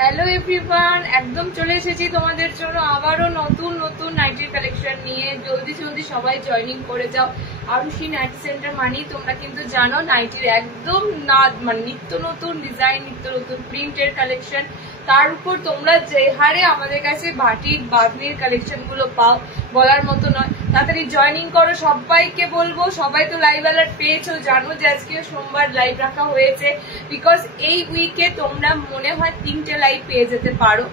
Hello everyone, একদম চলে এসেছি তোমাদের জন্য আবারও নতুন নতুন নাইটির কালেকশন নিয়ে। জলদি জলদি সবাই জয়েনিং করে যাও। আরুষি নাইটি সেন্টার মানেই তোমরা কিন্তু জানো নাইটির একদম মানে নিত্য নতুন ডিজাইন, নিত্য নতুন প্রিন্টের কালেকশন। তার উপর তোমরা যে হারে আমাদের কাছে বাটিক বাঁধনির কালেকশন গুলো পাও বলার মতো নয়। তাড়াতাড়ি জয়েনিং করো। সবাইকে বলবো, সবাই তো লাইভ অ্যালার্ট পেয়েছো, জানো যে আজকে সোমবার লাইভ রাখা হয়েছে। বিকজ এই উইকে তোমরা মনে হয় 3টে লাইভ পেয়ে যেতে পারো,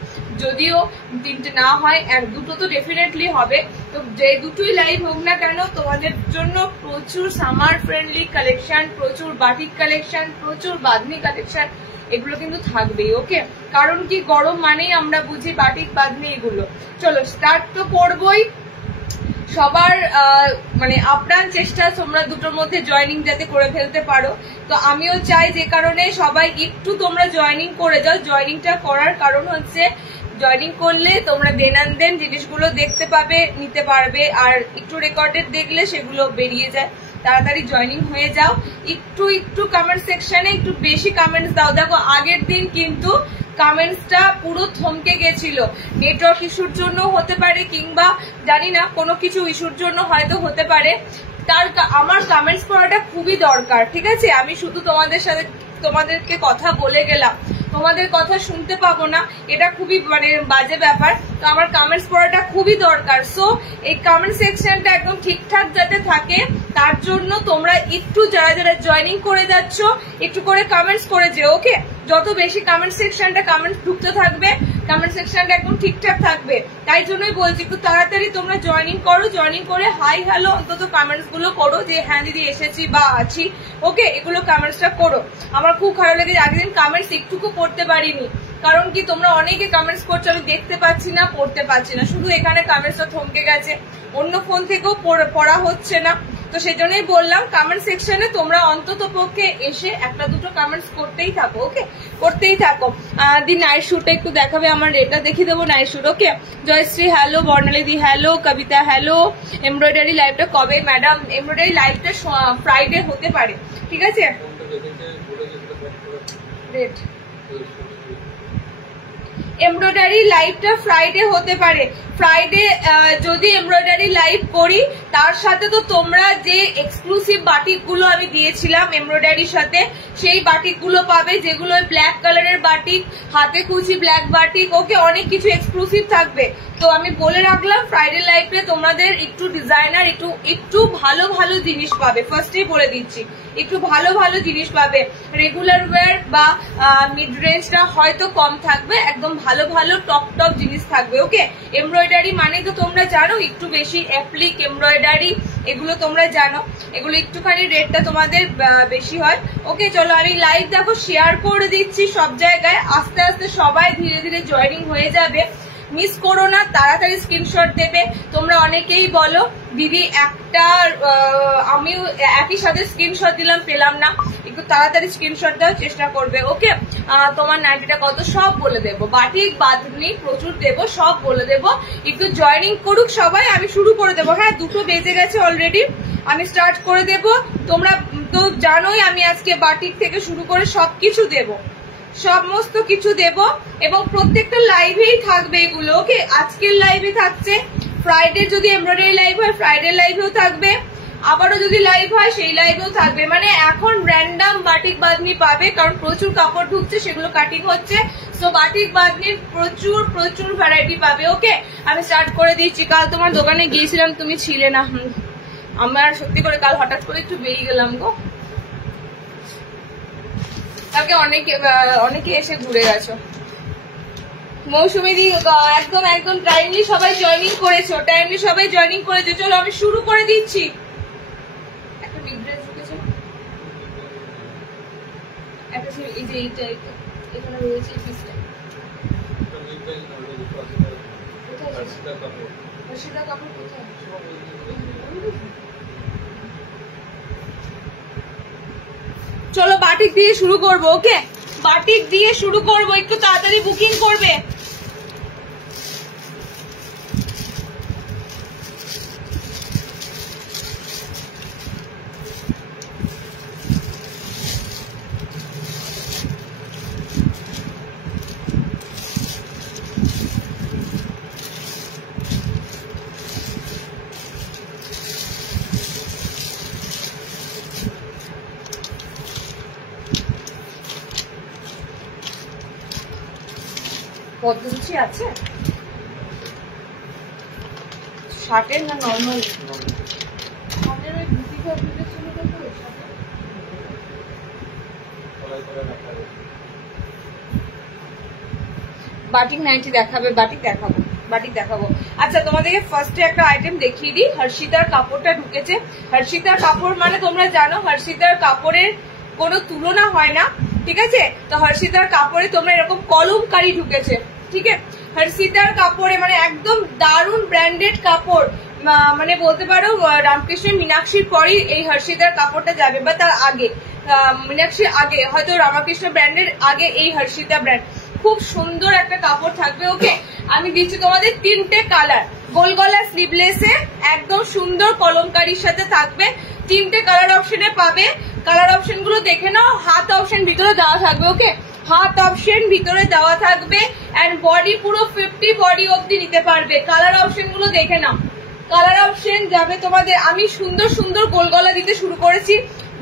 যদিও 3টে না হয় দুটো তো ডেফিনেটলি হবে। তো যে দুটোই লাইভ হোক না কেন, তোমাদের জন্য প্রচুর সামার ফ্রেন্ডলি কালেকশন, প্রচুর বাটিক কালেকশন, প্রচুর বাঁধনি কালেকশন এগুলো কিন্তু থাকবেই। ওকে, কারণ কি গরম মানেই আমরা বুঝি বাটিক বাঁধনি এগুলো। চলো স্টার্ট তো করবোই। সবার মানে আপ্রাণ চেষ্টা তোমরা দুটোর মধ্যে জয়েনিং যাতে করে ফেলতে পারো। তো আমিও চাই, যে কারণে সবাই একটু তোমরা জয়েনিং করে যাও। জয়েনিংটা করার কারণ হচ্ছে, জয়েনিং করলে তোমরা দেন জিনিসগুলো দেখতে পাবে, নিতে পারবে। আর একটু রেকর্ডেড দেখলে সেগুলো বেরিয়ে যায়। তাড়াতাড়ি জয়েনিং হয়ে যাও। একটু কমেন্ট সেকশনে একটু বেশি কমেন্টস দাও। দেখো আগের দিন কিন্তু কমেন্টসটা পুরো থমকে গেছিল। নেটওয়ার্ক ইস্যুর জন্য হতে পারে, কিংবা জানি না কোনো কিছু ইস্যুর জন্য হয়তো হতে পারে। আমার কমেন্টস পড়াটা খুবই দরকার, ঠিক আছে? আমি শুধু তোমাদেরকে কথা বলে গেলাম, তোমাদের কথা শুনতে পাবো না, এটা খুবই মানে বাজে ব্যাপার। তো আমার কমেন্টস পড়াটা খুবই দরকার। সো এই কমেন্ট সেকশনটা একদম ঠিকঠাক যাতে থাকে, তার জন্য তোমরা একটু যারা যারা জয়েনিং করে যাচ্ছ একটু করে কমেন্টস করে যেও। ওকে, যত বেশি কমেন্ট সেকশনটা কমেন্টস ঢুকতে থাকবে, কমেন্ট সেকশনটা একদম ঠিকঠাক থাকবে। তাই জন্যই বলছি একটু তাড়াতাড়ি তোমরা জয়েনিং করো। জয়েনিং করে হাই হ্যালো অন্তত কমেন্টস গুলো করো, যে হ্যাঁ দিদি এসেছি বা আছি। ওকে, এগুলো কমেন্টসটা করো। আমার খুব খারাপ লাগে, আগের কমেন্টস একটুকু পড়তে পারিনি। কারণ কি তোমরা অনেকে কমেন্টস করছো, আমি দেখতে পাচ্ছি না, পড়তে পারছি না। শুধু এখানে কমেন্টসটা থমকে গেছে, অন্য ফোন থেকেও পড়া হচ্ছে না। তো সেজন্যই বললাম কমেন্ট সেকশনে তোমরা অন্তত পক্ষে এসে একটা দুটো কমেন্টস করতেই থাকো। ওকে, করতেই থাকো। দি নাইট শুটটা একটু দেখাবে, আমার এটা দেখিয়ে দেবো নাইট শুট। ওকে, জয়শ্রী হ্যালো, বর্ণালী দি হ্যালো, কবিতা হ্যালো। এমব্রয়ডারি লাইভটা কবে ম্যাডাম? এমব্রয়ডারি লাইভটা ফ্রাইডে হতে পারে, ঠিক আছে? এমব্রয়ডারি লাইভটা ফ্রাইডে হতে পারে। ফ্রাইডে যদি এমব্রয়ডারি লাইভ করি, তার সাথে তো তোমরা যে এক্সক্লুসিভ বাটিক গুলো আমি দিয়েছিলাম এমব্রয়ডারির সাথে, সেই বাটিক গুলো পাবে, যেগুলো ব্ল্যাক কালারের বাটিক, হাতে কুচি ব্ল্যাক বাটিক। ওকে, অনেক কিছু এক্সক্লুসিভ থাকবে। তো আমি বলে রাখলাম ফ্রাইডে লাইভে তোমাদের একটু ডিজাইনার, একটু ভালো ভালো জিনিস পাবে। ফার্স্টেই বলে দিচ্ছি, একটু ভালো ভালো জিনিস পাবে। রেগুলার ওয়্যার বা মিড রেঞ্জটা হয়তো কম থাকবে, একদম ভালো ভালো টপ জিনিস থাকবে। ওকে, এমব্রয়ডারি মানে তো তোমরা জানো একটু বেশি অ্যাপ্লিক এমব্রয়ডারি, এগুলো তোমরা জানো, এগুলো একটুখানি রেটটা তোমাদের বেশি হয়। ওকে, চলো আমি লাইভ দেখো শেয়ার করে দিচ্ছি সব জায়গায়। আস্তে আস্তে সবাই ধীরে ধীরে জয়েনিং হয়ে যাবে। মিস করো না, তাড়াতাড়ি স্ক্রিনশট দেবে। তোমরা অনেকেই বলো দিদি একটা আমিও একই সাথে স্ক্রিনশট দিলাম, পেলাম না। একটু তাড়াতাড়ি স্ক্রিনশট দেওয়ার চেষ্টা করবে। ওকে, তোমার নাইটিটা কত সব বলে দেবো, বাটিক বাঁধনি প্রচুর দেবো, সব বলে দেবো। একটু জয়েনিং করুক সবাই, আমি শুরু করে দেবো। হ্যাঁ, 2টো বেজে গেছে অলরেডি, আমি স্টার্ট করে দেবো। তোমরা তো জানোই আমি আজকে বাটিক থেকে শুরু করে সবকিছু দেবো, সমস্ত কিছু দেব, এবং প্রত্যেকটা লাইভেই থাকবে এগুলো। ওকে, আজকের লাইভে থাকছে, ফ্রাইডে যদি এমব্রয়ডারি লাইভ হয় ফ্রাইডে লাইভেও থাকবে, আবারও যদি লাইভ হয় সেই লাইভেও থাকবে। মানে এখন র্যান্ডাম বাটিক বাঁধনি পাবে, কারণ প্রচুর কাপড় ঢুকছে, সেগুলো কাটিং হচ্ছে। সো বাটিক বাঁধনির প্রচুর ভ্যারাইটি পাবে। ওকে, আমি স্টার্ট করে দিচ্ছি। কাল তোমার দোকানে গিয়েছিলাম, তুমি ছিলে না। আমার সত্যি করে কাল হঠাৎ করে একটু বেরিয়ে গেলাম গো। কালকে অনেকে এসে ঘুরে গেছো। মৌসুমী একদম টাইমলি সবাই জয়েনিং করেছো, চলো আমি শুরু করে দিচ্ছি। একটা বিগ ড্রেস ঢুকেছে, একটা এই যে এইটা এখানে রয়েছে এই পিসটা। সেটা কাপড় কোথায়? চলো বাটিক দিয়ে শুরু করবো। ওকে, বাটিক দিয়ে শুরু করবো, একটু তাড়াতাড়ি বুকিং করবে। পদ্ধতি আছে শার্টের না নর্মাল শার্টের ওই বুটি ফ্যাব্রিকের ছিল তো বাটিক নাইটি দেখাবে, বাটিক দেখাবো। আচ্ছা তোমাদেরকে ফার্স্টে একটা আইটেম দেখিয়ে দিই। হর্ষিতার কাপড়টা ঢুকেছে। হর্ষিতার কাপড় মানে তোমরা জানো হর্ষিতার কাপড়ের কোনো তুলনা হয় না, ঠিক আছে। তো হর্ষিতার কাপড়ে তোমরা এরকম কলমকারি ঢুকেছে, ঠিক আছে। হর্ষিতার কাপড়ে মানে একদম দারুণ ব্র্যান্ডেড কাপড়, মানে বলতে পারো রামকৃষ্ণ মীনাক্ষীর পরই এই হর্ষিতার কাপড়টা যাবে, বা তার আগে মীনাক্ষীর আগে, হয়তো রামকৃষ্ণ ব্র্যান্ডের আগে এই হর্ষিতা ব্র্যান্ড। খুব সুন্দর একটা কাপড় থাকবে, ওকে। আমি দিচ্ছি তোমাদের 3টে কালার, গোল গলা স্লিভলেসে একদম সুন্দর কলমকারির সাথে থাকবে। 3টে কালার অপশনে পাবে। কালার অপশন গুলো দেখে নাও। হাত অপশন ভিতরে দেওয়া থাকবে, ওকে। হাত অপশন ভিতরে দেওয়া থাকবে এন্ড বডি পুরো 50 বডি অবধি নিতে পারবে। কালার অপশন গুলো দেখে নাও। কালার অপশন যাবে তোমাদের। আমি সুন্দর সুন্দর গোল গলা দিতে শুরু করেছি।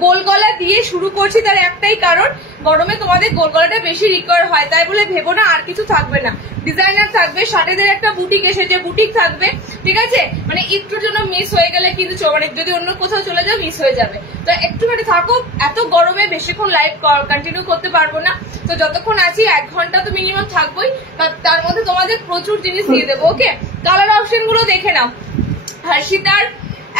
গোল গলা দিয়ে শুরু করছি তার একটাই কারণ, গরমে তোমাদের গোল গলাটা বেশি রিকোয়ার হয়, তাই বলে ভেবো না আর কিছু থাকবে না। ডিজাইনার থাকবে, শার্টেদের একটা বুটিক এসেছে, বুটিক থাকবে, ঠিক আছে। মানে একটুর জন্য মিস হয়ে গেলে কিন্তু মানে যদি অন্য কোথাও চলে যাও মিস হয়ে যাবে। তো একটুখানি থাকো, এত গরমে বেশিক্ষণ লাইভ কন্টিনিউ করতে পারবো না। তো যতক্ষণ আছি 1 ঘন্টা তো মিনিমাম থাকবোই, তার মধ্যে তোমাদের প্রচুর জিনিস দিয়ে দেবো, ওকে। কালার অপশন গুলো দেখে নাও। হর্ষিতার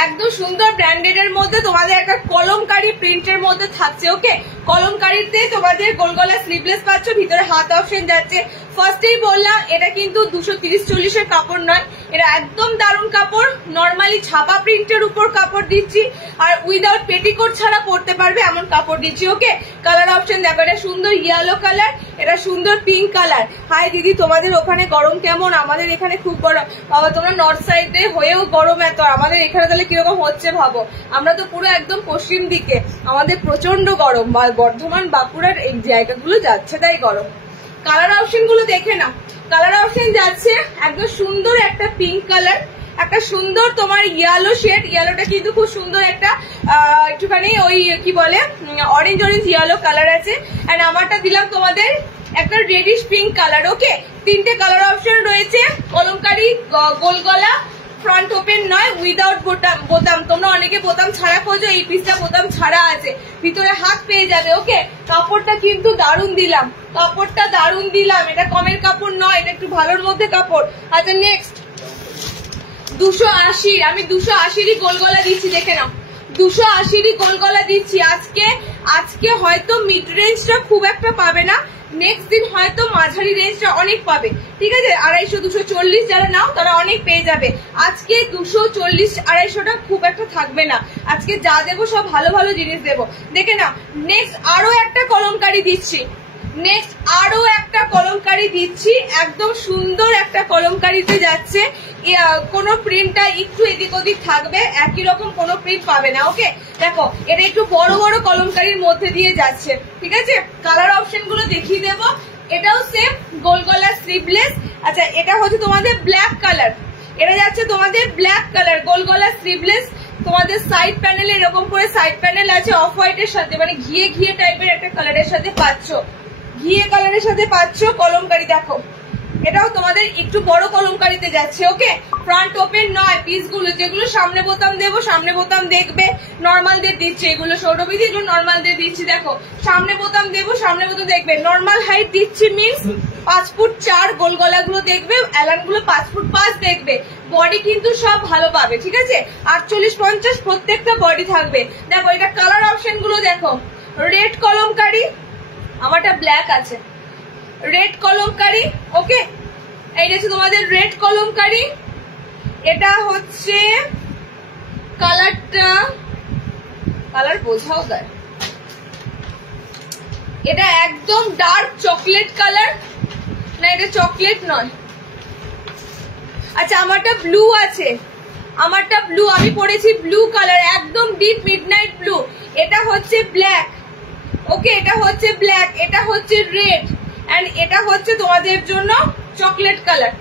একদম সুন্দর ব্র্যান্ডেড এর মধ্যে তোমাদের একটা কলমকারি প্রিন্টের মধ্যে থাকছে, ওকে। কলমকারিতে তোমাদের গোল গলা স্লিভলেস পাচ্ছ, ভিতরে হাত অপশন যাচ্ছে। ফার্স্টেই বললাম এটা কিন্তু 230-40 এর কাপড় নয়, এটা একদম দারুণ কাপড়। নর্মালি ছাপা প্রিন্টের উপর কাপড় দিচ্ছি, আর উইদাউট পেটিকোট ছাড়া পরতে পারবে এমন কাপড় দিচ্ছি, ওকে। কালার অপশন দেখো, এটা সুন্দর ইয়েলো কালার, এটা সুন্দর পিঙ্ক কালার। হাই দিদি, তোমাদের ওখানে গরম কেমন? আমাদের এখানে খুব গরম। বাবা তোমরা নর্থ সাইডে হয়েও গরম এত, আমাদের এখানে তাহলে কিরকম হচ্ছে ভাবো। আমরা তো পুরো একদম পশ্চিম দিকে, আমাদের প্রচন্ড গরম। বর্ধমান বাঁকুড়ার এই জায়গাগুলো যাচ্ছে তাই গরম। কালার অপশন গুলো দেখে নাও। কালার অপশন যাচ্ছে একদম সুন্দর একটা পিঙ্ক কালার, একটা সুন্দর তোমার ইয়েলো শেড। ইয়েলোটা কিন্তু খুব সুন্দর একটা একটুখানি ওই কি বলে অরেঞ্জ ইয়েলো কালার আছে। এন্ড আমারটা দিলাম তোমাদের একটা রেডিশ পিঙ্ক কালার, ওকে। 3টে কালার অপশন রয়েছে। কলমকারি, গোল গলা, ফ্রন্ট ওপেন নয়, উইদাউট বোতাম। তোমরা অনেকে বোতাম ছাড়া খোঁজো, এই পিসটা বোতাম ছাড়া আছে, ভিতরে হাত পেয়ে যাবে, ওকে। কাপড়টা কিন্তু দারুণ দিলাম, কাপড়টা দারুণ দিলাম। এটা কমের কাপড় নয়, এটা একটু ভালোর মধ্যে কাপড়। আচ্ছা নেক্সট 280, আমি 280-ই গোল গলা দিচ্ছি, দেখে নাও। 280-ই গোল গলা দিচ্ছি। আজকে হয়তো মিড রেঞ্জটা খুব একটা পাবে না, নেক্সট দিন হয়তো মাঝারি রেঞ্জটা অনেক পাবে, ঠিক আছে। 250-240 যারা নাও তারা অনেক পেয়ে যাবে। আজকে 240-250টা খুব একটা থাকবে না। আজকে যা দেবো সব ভালো ভালো জিনিস দেবো, দেখে নাও। নেক্সট আরো একটা কলমকারি দিচ্ছি, একদম সুন্দর একটা কলমকারিতে যাচ্ছে। কোন প্রিন্টটা একটু এদিক ওদিক থাকবে, একই রকম কোন প্রিন্ট পাবে না, ওকে। দেখো এটা একটু বড় বড় কলমকারির মধ্যে দিয়ে যাচ্ছে, ঠিক আছে। কালার অপশন গুলো দেখিয়ে দেবো। এটাও সেম গোল গলা স্লিভলেস। আচ্ছা এটা হচ্ছে তোমাদের ব্ল্যাক কালার, এটা যাচ্ছে তোমাদের ব্ল্যাক কালার গোল গলা স্লিভলেস। তোমাদের সাইড প্যানেলে এরকম করে সাইড প্যানেল আছে অফ হোয়াইটের সাথে, মানে ঘিয়ে টাইপের একটা কালারের সাথে পাচ্ছ, ঘিয়ে কালারের সাথে পাচ্ছ কলমকারি। দেখো এটাও তোমাদের একটু বড় কলমকারিতে যাচ্ছে, ওকে। ফ্রন্ট ওপেন নয়, পিসগুলো যেগুলো সামনে বোতাম দেবো সামনে বোতাম দেখবে, নর্মাল দিয়ে দিচ্ছে এগুলো, সৌরবিধি এগুলো নর্মাল দিয়ে দিচ্ছি। দেখো সামনে বোতাম দেবো সামনে বোতাম দেখবে, নর্মাল হাইট দিচ্ছি মিন্স 5 ফুট 4, গোল গলাগুলো দেখবে, অ্যালান গুলো 5 ফুট 5 দেখবে। বডি কিন্তু সব ভালো পাবে, ঠিক আছে। 48-50 প্রত্যেকটা বডি থাকবে। দেখো এটা কালার অপশন গুলো দেখো। রেড কলমকারি, আমারটা ব্ল্যাক আছে, রেড কলমকারি, ওকে। এইটা হচ্ছে তোমাদের রেড কলমকারি। এটা হচ্ছে কালারটা, কালার বোঝাও যায়, এটা একদম ডার্ক চকলেট কালার, না এটা চকলেট নয়। আচ্ছা আমারটা ব্লু আছে, আমারটা ব্লু, আমি পরেছি ব্লু কালার, একদম ডিপ মিডনাইট ব্লু। এটা হচ্ছে ব্ল্যাক, ওকে। এটা হচ্ছে ব্ল্যাক, এটা হচ্ছে রেড, এন্ড এটা হচ্ছে তোমাদের জন্য চকলেট কালার।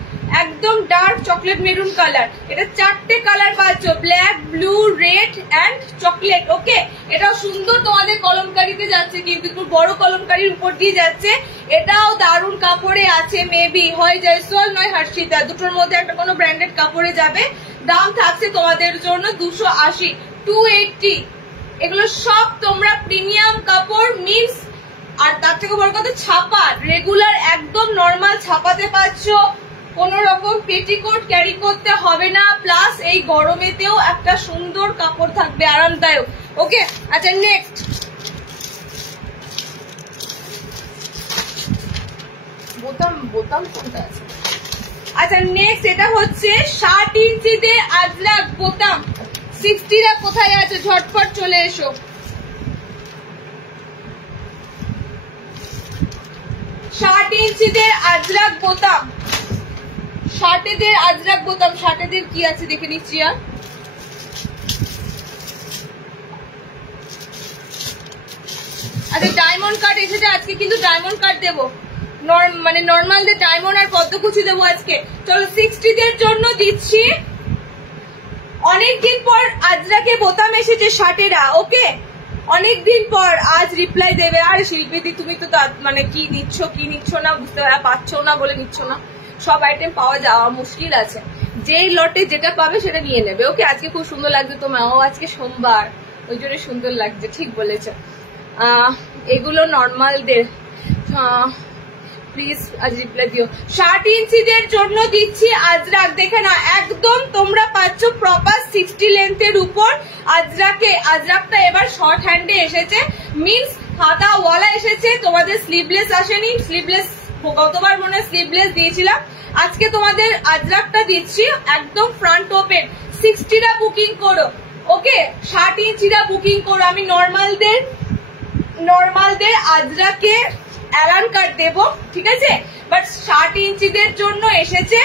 একদম ডার্ক চকলেট মেরুন কালার। এটা 4টে কালার পাচ্ছ, black, blue, red and chocolate. Okay, এটাও সুন্দর তোমাদের কলমকারিতে যাচ্ছে, কিন্তু একটু বড় কলমকারির উপর দিয়ে যাচ্ছে। এটাও দারুণ কাপড়ে আছে, মেবি হয় জয়সওয়াল নয় হর্ষিতা, দুটোর মধ্যে একটা কোনো ব্র্যান্ডেড কাপড়ে যাবে। দাম থাকছে তোমাদের জন্য 280, 280। এগুলো সব তোমরা প্রিমিয়াম কাপড় মিন্স, আর তার থেকে বড় কথা ছাপা, রেগুলার একদম নর্মাল ছাপাতে পাচ্ছ, কোন রকম পেটিকোট ক্যারি করতে হবে না, প্লাস এই গরমেতেও একটা সুন্দর কাপড় থাকবে, আরামদায়ক। ওকে, আচ্ছা নেক্সট বোতাম কোনটা আছে? আচ্ছা নেক্সট এটা হচ্ছে 60 ইঞ্চিতে আজরাক বোতাম। 60রা কোথায় আছে? ঝটপট চলে এসো। 60 ইঞ্চিতে আজরাক বোতাম, 60দের আজরাক বোতাম। 60দের কি আছে দেখে নিচ্ছি। আচ্ছা ডায়মন্ড কাট এসেছে আজকে, কিন্তু ডায়মন্ড কাট দেবো, মানে নর্মালদের ডায়মন্ড আর পদ্মকুচি দেবো আজকে। চলো 60দের জন্য দিচ্ছি। অনেকদিন পর আজরাকে বোতাম এসেছে 60এরা। ওকে, অনেকদিন পর আজ রিপ্লাই দেবে। আর শিল্পীদি তুমি তো মানে কি নিচ্ছ কি নিচ্ছ না বুঝতে পারছ না বলে নিচ্ছ না, সব আইটেম পাওয়া যাওয়া মুশকিল আছে। যেই লটে যেটা পাবে সেটা নিয়ে নেবে। ওকে, আজকে খুব সুন্দর লাগছে তোমার, ও আজকে সোমবার ওই জন্য সুন্দর লাগছে, ঠিক বলেছ। এগুলো নর্মালদের, প্লিজ আজ রিপ্লাই দিও। 60 ইঞ্চিদের জন্য দিচ্ছি আজরাক, দেখে না একদম তোমরা পাচ্ছ প্রপার 60 লেন্থের উপর আজরাকটা এবার শর্ট হ্যান্ডে এসেছে, মিন্স হাতা ওয়ালা এসেছে, তোমাদের স্লিভলেস আসেনি। স্লিভলেস গতবার মনে হয় স্লিভলেস দিয়েছিলাম, আজকে তোমাদের আজরাকটা দিচ্ছি একদম ফ্রন্ট ওপেন। 60টা বুকিং করো। ওকে, 60 ইঞ্চিটা বুকিং করো। আমি নর্মালদের আজরাকে অ্যালান কাট দেবো, ঠিক আছে, বাট 60 ইঞ্চিদের জন্য এসেছে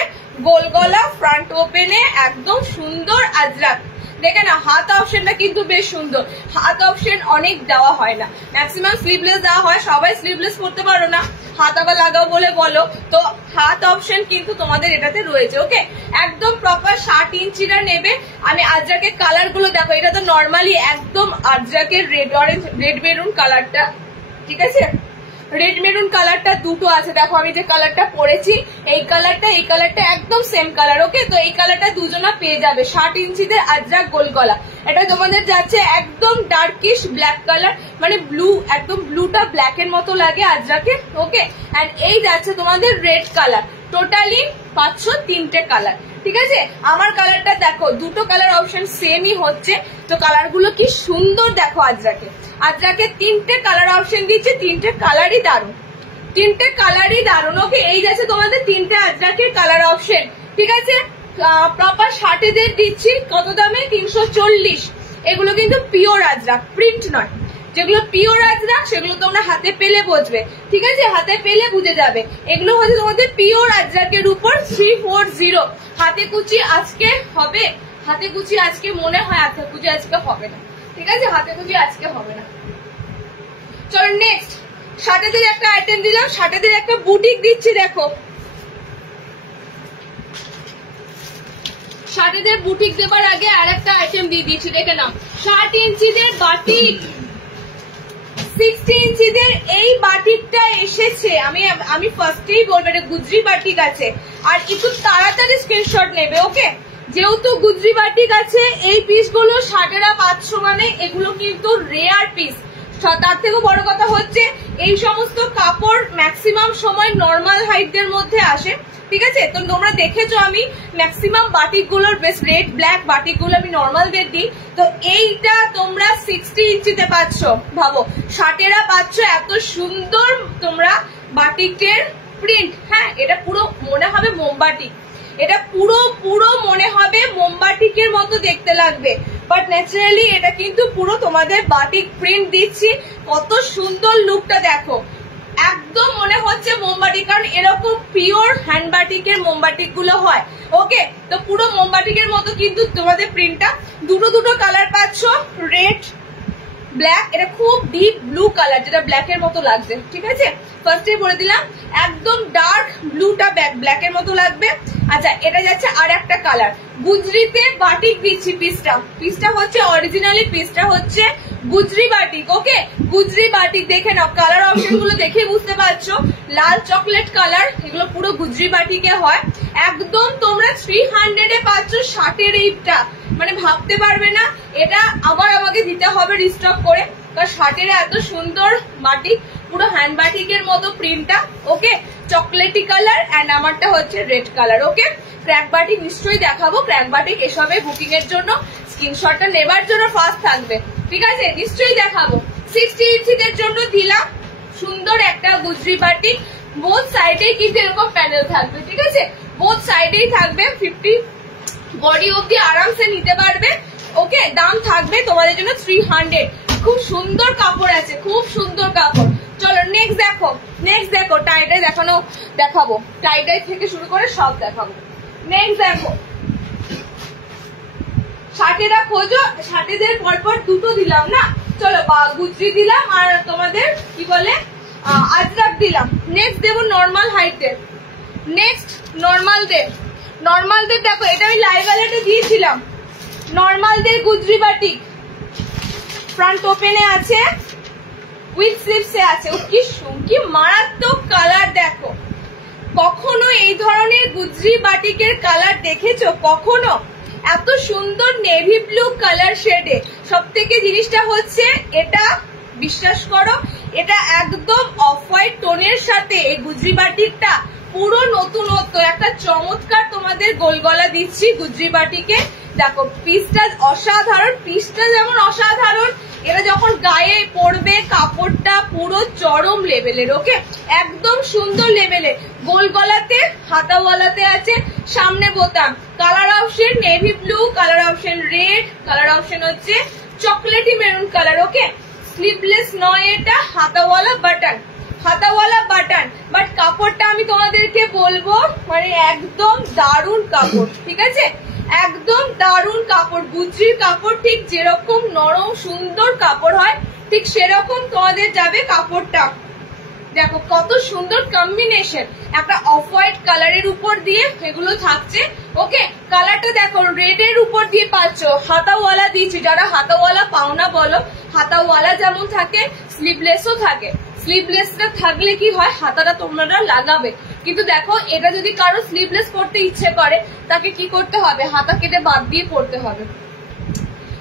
গোল গলা ফ্রন্ট ওপেনে একদম সুন্দর আজরাক। দেখে না হাত অপশনটা কিন্তু বেশ সুন্দর, হাত অপশন অনেক দেওয়া হয় না, ম্যাক্সিমাম স্লিভলেস দেওয়া হয়। সবাই স্লিভলেস করতে পারো না, হাত আবার লাগাও বলে বলো, তো হাত অপশন কিন্তু তোমাদের এটাতে রয়েছে। ওকে, একদম প্রপার 60 ইঞ্চিটা নেবে। আমি আজরাকের কালার গুলো দেখো, এটা তো নর্মালি একদম আজরাকের রেড অরেঞ্জ, রেড মেরুন কালারটা, ঠিক আছে, রেড মেরুন কালারটা দুটো আছে। দেখো আমি যে কালারটা পরেছি, এই কালারটা একদম সেম কালার। ওকে, তো এই কালারটা দুজনা পেয়ে যাবে। 60 ইঞ্চিদের আজরাক গোল গলা, এটা তোমাদের যাচ্ছে একদম ডার্কিশ ব্ল্যাক কালার, মানে ব্লু, একদম ব্লুটা ব্ল্যাকের মতো লাগে আজরাকে। ওকে, এন্ড এই যাচ্ছে তোমাদের রেড কালার। টোটালি পাচ্ছ 3টে কালার, ঠিক আছে। আমার কালারটা দেখো, দুটো কালার অপশন সেমই হচ্ছে, তো কালার গুলো কি সুন্দর দেখো। আজরাকে 3টে কালার অপশন দিচ্ছে, 3টে কালারই দারুণ, 3টে কালারই দারুণ। ওকে, এই যাচ্ছে তোমাদের 3টে আজরাকের কালার অপশন, ঠিক আছে। প্রপার 60দের দিচ্ছি কত দামে? 340। এগুলো কিন্তু পিওর আজরাক, প্রিন্ট নয়। যেগুলো পিওর আজরাক সেগুলো তোমরা হাতে পেলে বুঝবে, ঠিক আছে, হাতে পেলে বুঝে যাবে। এগুলো হচ্ছে তোমাদের পিওর আজরাকের উপর 340। হাতে কুচি আজকে হবে, হাতে কুচি আজকে মনে হয় হাতে কুচি আজকে হবে না, ঠিক আছে, হাতে কুচি আজকে হবে না। চলো নেক্সট 60দের একটা আইটেম দিলাম, 60দের একটা বুটিক দিচ্ছি। দেখো 60দের বুটিক দেবার আগে আর একটা আইটেম দিয়ে দিচ্ছি, দেখে নাও। 60 ইঞ্চিদের বাটিক, 60 ইঞ্চিদের এই বাটিকটা এসেছে। আমি ফার্স্টেই বলবো এটা গুজরি বাটিক আছে, আর একটু তাড়াতাড়ি স্ক্রিনশট নেবে। ওকে, যেহেতু গুজরি বাটিক আছে, এই পিসগুলো 60এরা পাচ্ছ, মানে এগুলো কিন্তু রেয়ার পিস। তার থেকেও বড় কথা হচ্ছে এই সমস্ত কাপড় ম্যাক্সিমাম সময় নর্মাল হাইটদের মধ্যে আসে, ঠিক আছে। তো তোমরা দেখেছো আমি ম্যাক্সিমাম বাটিক গুলোর বেশ রেড ব্ল্যাক বাটিক গুলো আমি নর্মালদের দিই, তো এইটা তোমরা 60 ইঞ্চিতে পাচ্ছ। ভাবো 60এরা পাচ্ছ এত সুন্দর তোমরা বাটিকের প্রিন্ট। হ্যাঁ, এটা পুরো মনে হবে মোমবাটিক, এটা পুরো মনে হবে মোমবাটিকের মতো দেখতে লাগবে, বাট ন্যাচারালি এটা কিন্তু পুরো তোমাদের বাটিক প্রিন্ট দিচ্ছি। কত সুন্দর লুকটা দেখো, একদম মনে হচ্ছে মোমবাটিক, কারণ এরকম পিওর হ্যান্ড বাটিকের মোমবাটিক গুলো হয়। ওকে, তো পুরো মোমবাটিকের মতো কিন্তু তোমাদের প্রিন্টটা। দুটো কালার পাচ্ছ, রেড ব্ল্যাক, এটা খুব ডিপ ব্লু কালার যেটা ব্ল্যাকের মতো লাগছে, ঠিক আছে। ফার্স্টে বলে দিলাম একদম ডার্ক ব্লুটা ব্ল্যাকের মতো লাগবে। আচ্ছা এটা যাচ্ছে আর একটা কালার, গুজরিতে বাটিক দিচ্ছি। পিসটা হচ্ছে অরিজিনালি পিসটা হচ্ছে গুজরি বাটিক। ওকে, গুজরি বাটিক দেখে নাও, কালার অপশন গুলো দেখে বুঝতে পারছো, লাল চকলেট কালার, এগুলো পুরো গুজরি বাটিকে হয়। একদম তোমরা 300 এ পাচ্ছ 60 এর এইটা, মানে ভাবতে পারবে না। এটা আবার আমাকে দিতে হবে রিস্টক করে, কারণ 60 এর এত সুন্দর বাটিক, পুরো হ্যান্ড বাটিকের মতো প্রিন্টটা। ওকে, চকলেটি কালার এন্ড আমারটা হচ্ছে রেড কালার। ওকে, ক্র্যাক বাটিক নিশ্চয়ই দেখাবো। ক্র্যাক বাটিক এসবে বুকিং এর জন্য স্ক্রিনশটটা নেবার জন্য ফার্স্ট থাকবে, ঠিক আছে, নিশ্চয়ই দেখাবো। 60 ইঞ্চিদের জন্য দিলাম সুন্দর একটা গুজরি বাটিক, বোথ সাইডেই কিন্তু এরকম প্যানেল থাকবে, ঠিক আছে, বোথ সাইডেই থাকবে। 50 বডি অব্দি আরামসে নিতে পারবে। ওকে, দাম থাকবে তোমাদের জন্য 300। খুব সুন্দর কাপড় আছে, খুব সুন্দর কাপড়। চলো নেক্সট দেখো টাইডাই দেখাবো, টাইডাই থেকে শুরু করে সব দেখাবো। নেক্সট দেখো, 60 খোঁজো, 60 পরপর দুটো দিলাম না, চলো গুজরি দিলাম আর তোমাদের কি বলে আজরাক দিলাম। নেক্সট দেবো নর্মাল হাইটের, নেক্সট নর্মালদের দেখো, এটা আমি লাইভ ওয়ালেটে দিয়েছিলাম। নর্মালদের গুজরি বাটিক ফ্রন্ট ওপেনে আছে, উইথ স্লিভসে আছে। কি মারাত্মক কালার দেখো, কখনো এই ধরনের গুজরি বাটিকের কালার দেখেছো কখনো? এত সুন্দর নেভি ব্লু কালার শেডে। সব থেকে জিনিসটা হচ্ছে এটা, বিশ্বাস করো, এটা একদম অফ হোয়াইট টোনের সাথে এই গুজরি বাটিকটা পুরো নতুনত্ব একটা চমৎকার তোমাদের গোলগলা দিচ্ছি গুজরি বাটিকে। দেখো পিসটা অসাধারণ, পিসটা যেমন অসাধারণ, এটা যখন গায়ে পড়বে কাপড়টা পুরো চরম লেভেলের। ওকে, একদম সুন্দর লেভেলের। গোল গলাতে হাতাওয়ালাতে আছে, সামনে বোতাম, colour option navy blue, colour option red, colour option হচ্ছে চকলেটি মেরুন কালার। ওকে, স্লিভলেস নয় এটা, হাতাওয়ালা বাটন, বাট কাপড়টা আমি তোমাদেরকে বলবো মানে একদম দারুণ কাপড়, ঠিক আছে, একদম দারুণ কাপড়। গুজরির কাপড় ঠিক যেরকম নরম সুন্দর কাপড় হয় ঠিক সেরকম তোমাদের যাবে কাপড়টা। দেখো কত সুন্দর কম্বিনেশন, একটা অফ হোয়াইট কালারের উপর দিয়ে এগুলো থাকছে। ওকে, কালারটা দেখো রেড এর উপর দিয়ে পাচ্ছ, হাতাওয়ালা দিয়েছি। যারা হাতাওয়ালা পাও না বলো, হাতাওয়ালা যেমন থাকে স্লিভলেসও থাকে। স্লিভলেসটা থাকলে কি হয়, হাতাটা তোমরা লাগাবে, কিন্তু দেখো এটা যদি কারো স্লিভলেস পড়তে ইচ্ছে করে তাকে কি করতে হবে, হাতা কেটে বাদ দিয়ে পড়তে হবে।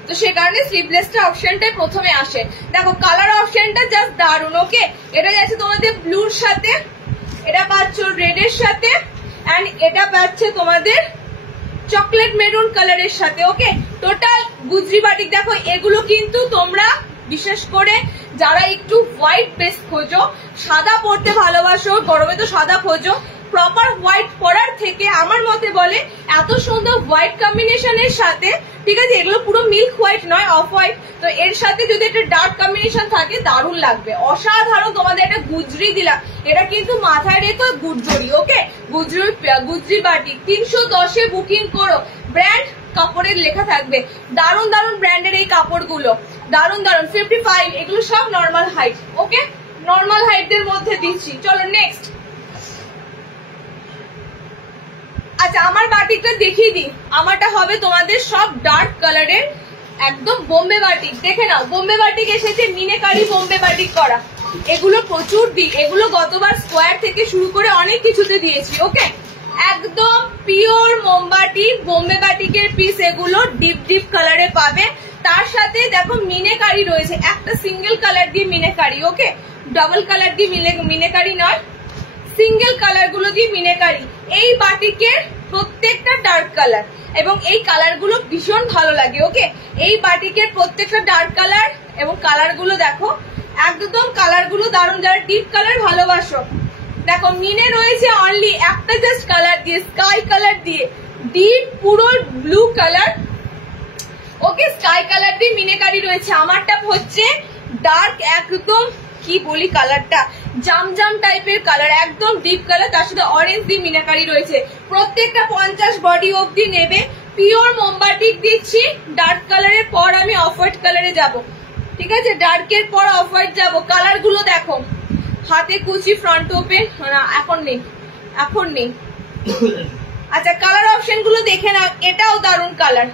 তো সে কারণে স্লিভলেসটা অপশনটাই প্রথমে আসে। দেখো কালার অপশনটা জাস্ট দারুণ। ওকে, এটা যাচ্ছে তোমাদের ব্লুর সাথে, এটা পাচ্ছ রেড এর সাথে, এন্ড এটা পাচ্ছে তোমাদের চকলেট মেরুন কালারের সাথে। ওকে, টোটাল গুজরি বাটিক। দেখো এগুলো কিন্তু তোমরা বিশেষ করে যারা একটু হোয়াইট বেস খোঁজো, সাদা পরতে ভালোবাসো, গরমে তো সাদা খোঁজো, প্রপার হোয়াইট পরার থেকে আমার মতে বলে এত সুন্দর হোয়াইট কম্বিনেশনের সাথে, ঠিক আছে, এগুলো পুরো মিল্ক হোয়াইট নয়, অফ হোয়াইট, তো এর সাথে যদি একটা ডার্ক কম্বিনেশন থাকে দারুণ লাগবে, অসাধারণ। তোমাদের একটা গুজরি দিলাম, এটা কিন্তু মাথায় রেখো গুজরি। ওকে, গুজরি বাটিক 310-এ বুকিং করো, ব্র্যান্ড কাপড়ের লেখা থাকবে। দারুণ দারুণ ব্র্যান্ডের এই কাপড়গুলো, দারুণ 55, এগুলো সব নর্মাল হাইট। ওকে, নর্মাল হাইটের মধ্যে দিচ্ছি। চলো নেক্সট। আচ্ছা আমার বাটিকটা দেখিয়ে দিই, আমারটা হবে তোমাদের সব ডার্ক কালারের, একদম বোম্বে বাটিক। দেখে নাও, বোম্বে বাটিক এসেছে, মিনেকারি বোম্বে বাটিক করা। এগুলো প্রচুর দিই, এগুলো গতবার স্কোয়ার থেকে শুরু করে অনেক কিছুতে দিয়েছি। ওকে, একদম পিওর মোমবাটি বোম্বে বাটিকের পিস, এগুলো ডিপ কালারে পাবে। তার সাথে দেখো মিনেকারি রয়েছে, একটা সিঙ্গেল কালার দিয়ে মিনেকারি। ওকে, ডাবল কালার দিয়ে মিনেকারি নয়, সিঙ্গেল কালার গুলো দিয়ে মিনেকারি। এই বাটিকের প্রত্যেকটা ডার্ক কালার এবং এই কালার গুলো ভীষণ ভালো লাগে। ওকে, এই বাটিকের প্রত্যেকটা ডার্ক কালার এবং কালার গুলো দেখো, একদম কালার গুলো দারুণ। যারা ডিপ কালার ভালোবাসো, দেখো মিনে রয়েছে অনলি একটা জাস্ট কালার দিয়ে, স্কাই কালার দিয়ে, ডিপ পুরো ব্লু কালার। ওকে, স্কাই কালার দিয়ে মিনেকারি রয়েছে। আমারটা হচ্ছে ডার্ক, একদম কি বলি কালারটা, জামজাম টাইপের কালার, একদম ডিপ কালার, তার সাথে অরেঞ্জ দিয়ে মিনাকারি রয়েছে। প্রত্যেকটা 50 বডি অব্দি নেবে। পিওর মোমবাটিক দিচ্ছি। ডার্ক কালারের পর আমি অফ হোয়াইট কালারে যাব, ঠিক আছে, ডার্কের পর অফ হোয়াইট যাবো। কালার গুলো দেখো, হাতে কুচি, ফ্রন্ট ওপেন, এখন নেই, এখন নেই। আচ্ছা কালার অপশন গুলো দেখে নাও, এটাও দারুন কালার,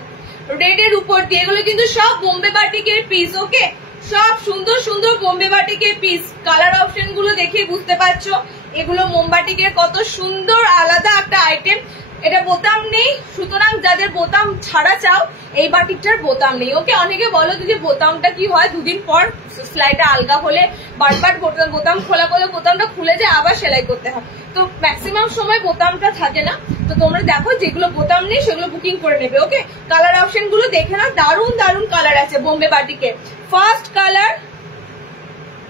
রেড এর উপর দিয়ে। এগুলো কিন্তু সব বোম্বে বাটিকের পিস, ওকে, সব সুন্দর সুন্দর বোম্বে বাটিকের পিস। কালার অপশন গুলো দেখে বুঝতে পারছো এগুলো মোমবাটিকের কত সুন্দর আলাদা একটা আইটেম। এটা বোতাম নেই, সুতরাং যাদের বোতাম ছাড়া চাও এই বাটিকটার বোতাম নেই, ওকে। অনেকে বলো যে বোতামটা কি হয়, দুদিন পর সেলাইটা আলগা হলে বারবার বোতাম খোলা করলে বোতামটা খুলে যায়, আবার সেলাই করতে হয়, তো ম্যাক্সিমাম সময় বোতামটা থাকে না। তো তোমরা দেখো যেগুলো বোতাম নেই সেগুলো বুকিং করে নেবে, ওকে। কালার অপশন গুলো দেখে নাও, দারুন দারুন কালার আছে বোম্বে বাটিকে। ফার্স্ট কালার,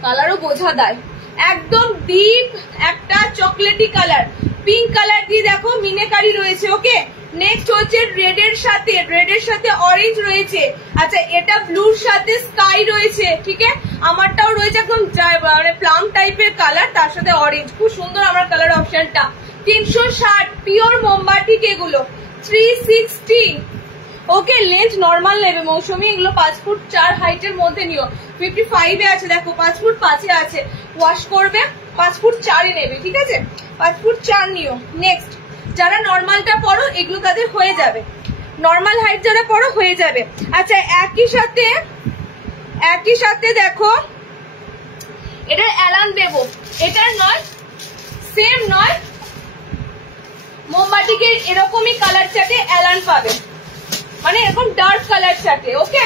কালারও বোঝা দেয়, একদম ডিপ একটা চকলেটি কালার, পিঙ্ক কালার দিয়ে দেখো মিনেকারি রয়েছে, ওকে। নেক্সট হচ্ছে রেড এর সাথে অরেঞ্জ রয়েছে। আচ্ছা এটা ব্লুর সাথে স্কাই রয়েছে, ঠিক আছে। আমারটাও রয়েছে একদম মানে প্লাম টাইপের কালার, তার সাথে অরেঞ্জ, খুব সুন্দর আমার কালার অপশনটা। 360 পিওর মোমবাটিক, এগুলো 360, ওকে। লেন্থ নর্মাল নেবে মৌসুমি, এগুলো 5 ফুট 4 হাইটের মধ্যে নিও। 55 এ আছে দেখো, 5 ফুট 5 এ আছে, ওয়াশ করবে 5 ফুট 4 এ নেবে, ঠিক আছে, 5 ফুট 4 নিও। নেক্সট যারা নর্মালটা পরো এগুলো তাদের হয়ে যাবে, নর্মাল হাইট যারা পরো হয়ে যাবে। আচ্ছা একই সাথে দেখো এটা অ্যালান দেবো, এটার নয়, সেম নয়, মোমবাটিকের এরকমই কালার চার্টে অ্যালান পাবে, মানে এরকম ডার্ক কালার চার্টে, ওকে,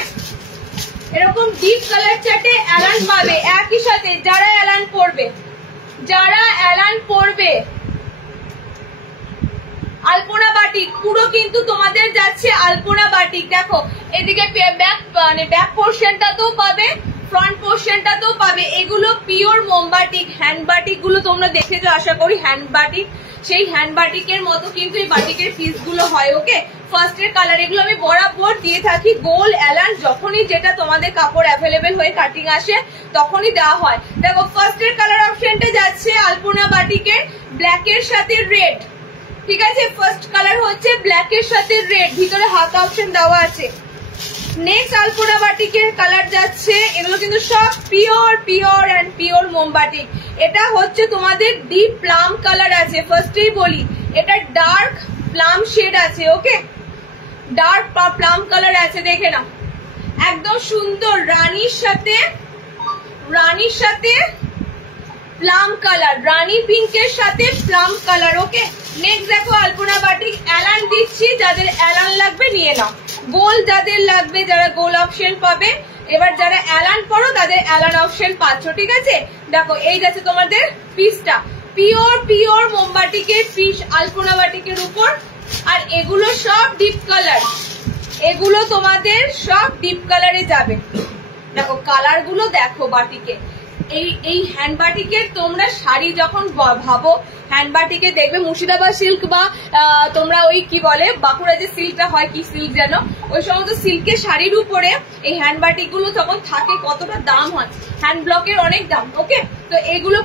এরকম ডিপ কালার চার্টে অ্যালান পাবে। একই সাথে যারা অ্যালান পরবে আলপনা বাটিক, পুরো কিন্তু তোমাদের যাচ্ছে আলপনা বাটিক। দেখো এদিকে ব্যাক পোর্শনটাতেও পাবে, ফ্রন্ট পোর্শনটাতেও পাবে, এগুলো পিওর মোমবাটিক। হ্যান্ড বাটিক গুলো তোমরা দেখেছো আশা করি, হ্যান্ড বাটিক, সেই হ্যান্ড বাটিকের মতো কিন্তু এই বাটিকের পিস গুলো হয়, ওকে। ফার্স্ট এর কালার, এগুলো আমি বরাবর দিয়ে থাকি, গোল অ্যালান যখনই যেটা তোমাদের কাপড় অ্যাভেলেবেল হয়ে কাটিং আসে তখনই দেওয়া হয়। দেখো ফার্স্ট এর কালার অপশনটা যাচ্ছে আলপনা বাটিকের ব্ল্যাক এর সাথে রেড, ঠিক আছে। ফার্স্ট কালার হচ্ছে ব্ল্যাক এর সাথে রেড, ভিতরে হাত অপশন দেওয়া আছে। নেক্সট আলপনা বাটিকের কালার যাচ্ছে, এগুলো কিন্তু সব পিওর অ্যান্ড পিওর মোমবাটিক। এটা হচ্ছে তোমাদের ডিপ প্লাম কালার আছে, ফার্স্টেই বলি এটা ডার্ক প্লাম শেড আছে, ওকে, ডার্ক প্লাম কালার আছে, দেখে নাও একদম সুন্দর, রানীর সাথে প্লাম কালার, রানী পিঙ্কের সাথে প্লাম কালার, ওকে। নেক্সট দেখো আলপনা বাটিক অ্যালান দিচ্ছি, যাদের অ্যালান লাগবে নিয়ে নাও, গোল যাদের লাগবে যারা গোল অপশন পাবে। এবার যারা অ্যালান পরো তাদের অ্যালান অপশন পাচ্ছ, ঠিক আছে। দেখো এই যাচ্ছে তোমাদের পিসটা, পিওর মোমবাটিকের পিস আলপনা বাটিকের উপর, আর এগুলো সব ডিপ কালার, এগুলো তোমাদের সব ডিপ কালারে যাবে। দেখো কালার গুলো দেখো বাটিকে, এই হ্যান্ড বাটিকের তোমরা শাড়ি যখন ভাবো, হ্যান্ড বাটিকে দেখবে মুর্শিদাবাদ সিল্ক বা তোমরা ওই কি বলে বাঁকুড়া যে সিল্কটা হয়, কি সিল্ক যেন, ওই সমস্ত সিল্কের শাড়ির উপরে এই হ্যান্ড বাটিক গুলো তখন থাকে, কতটা দাম হয়, হ্যান্ড ব্লকের অনেক দাম, ওকে। তো এগুলো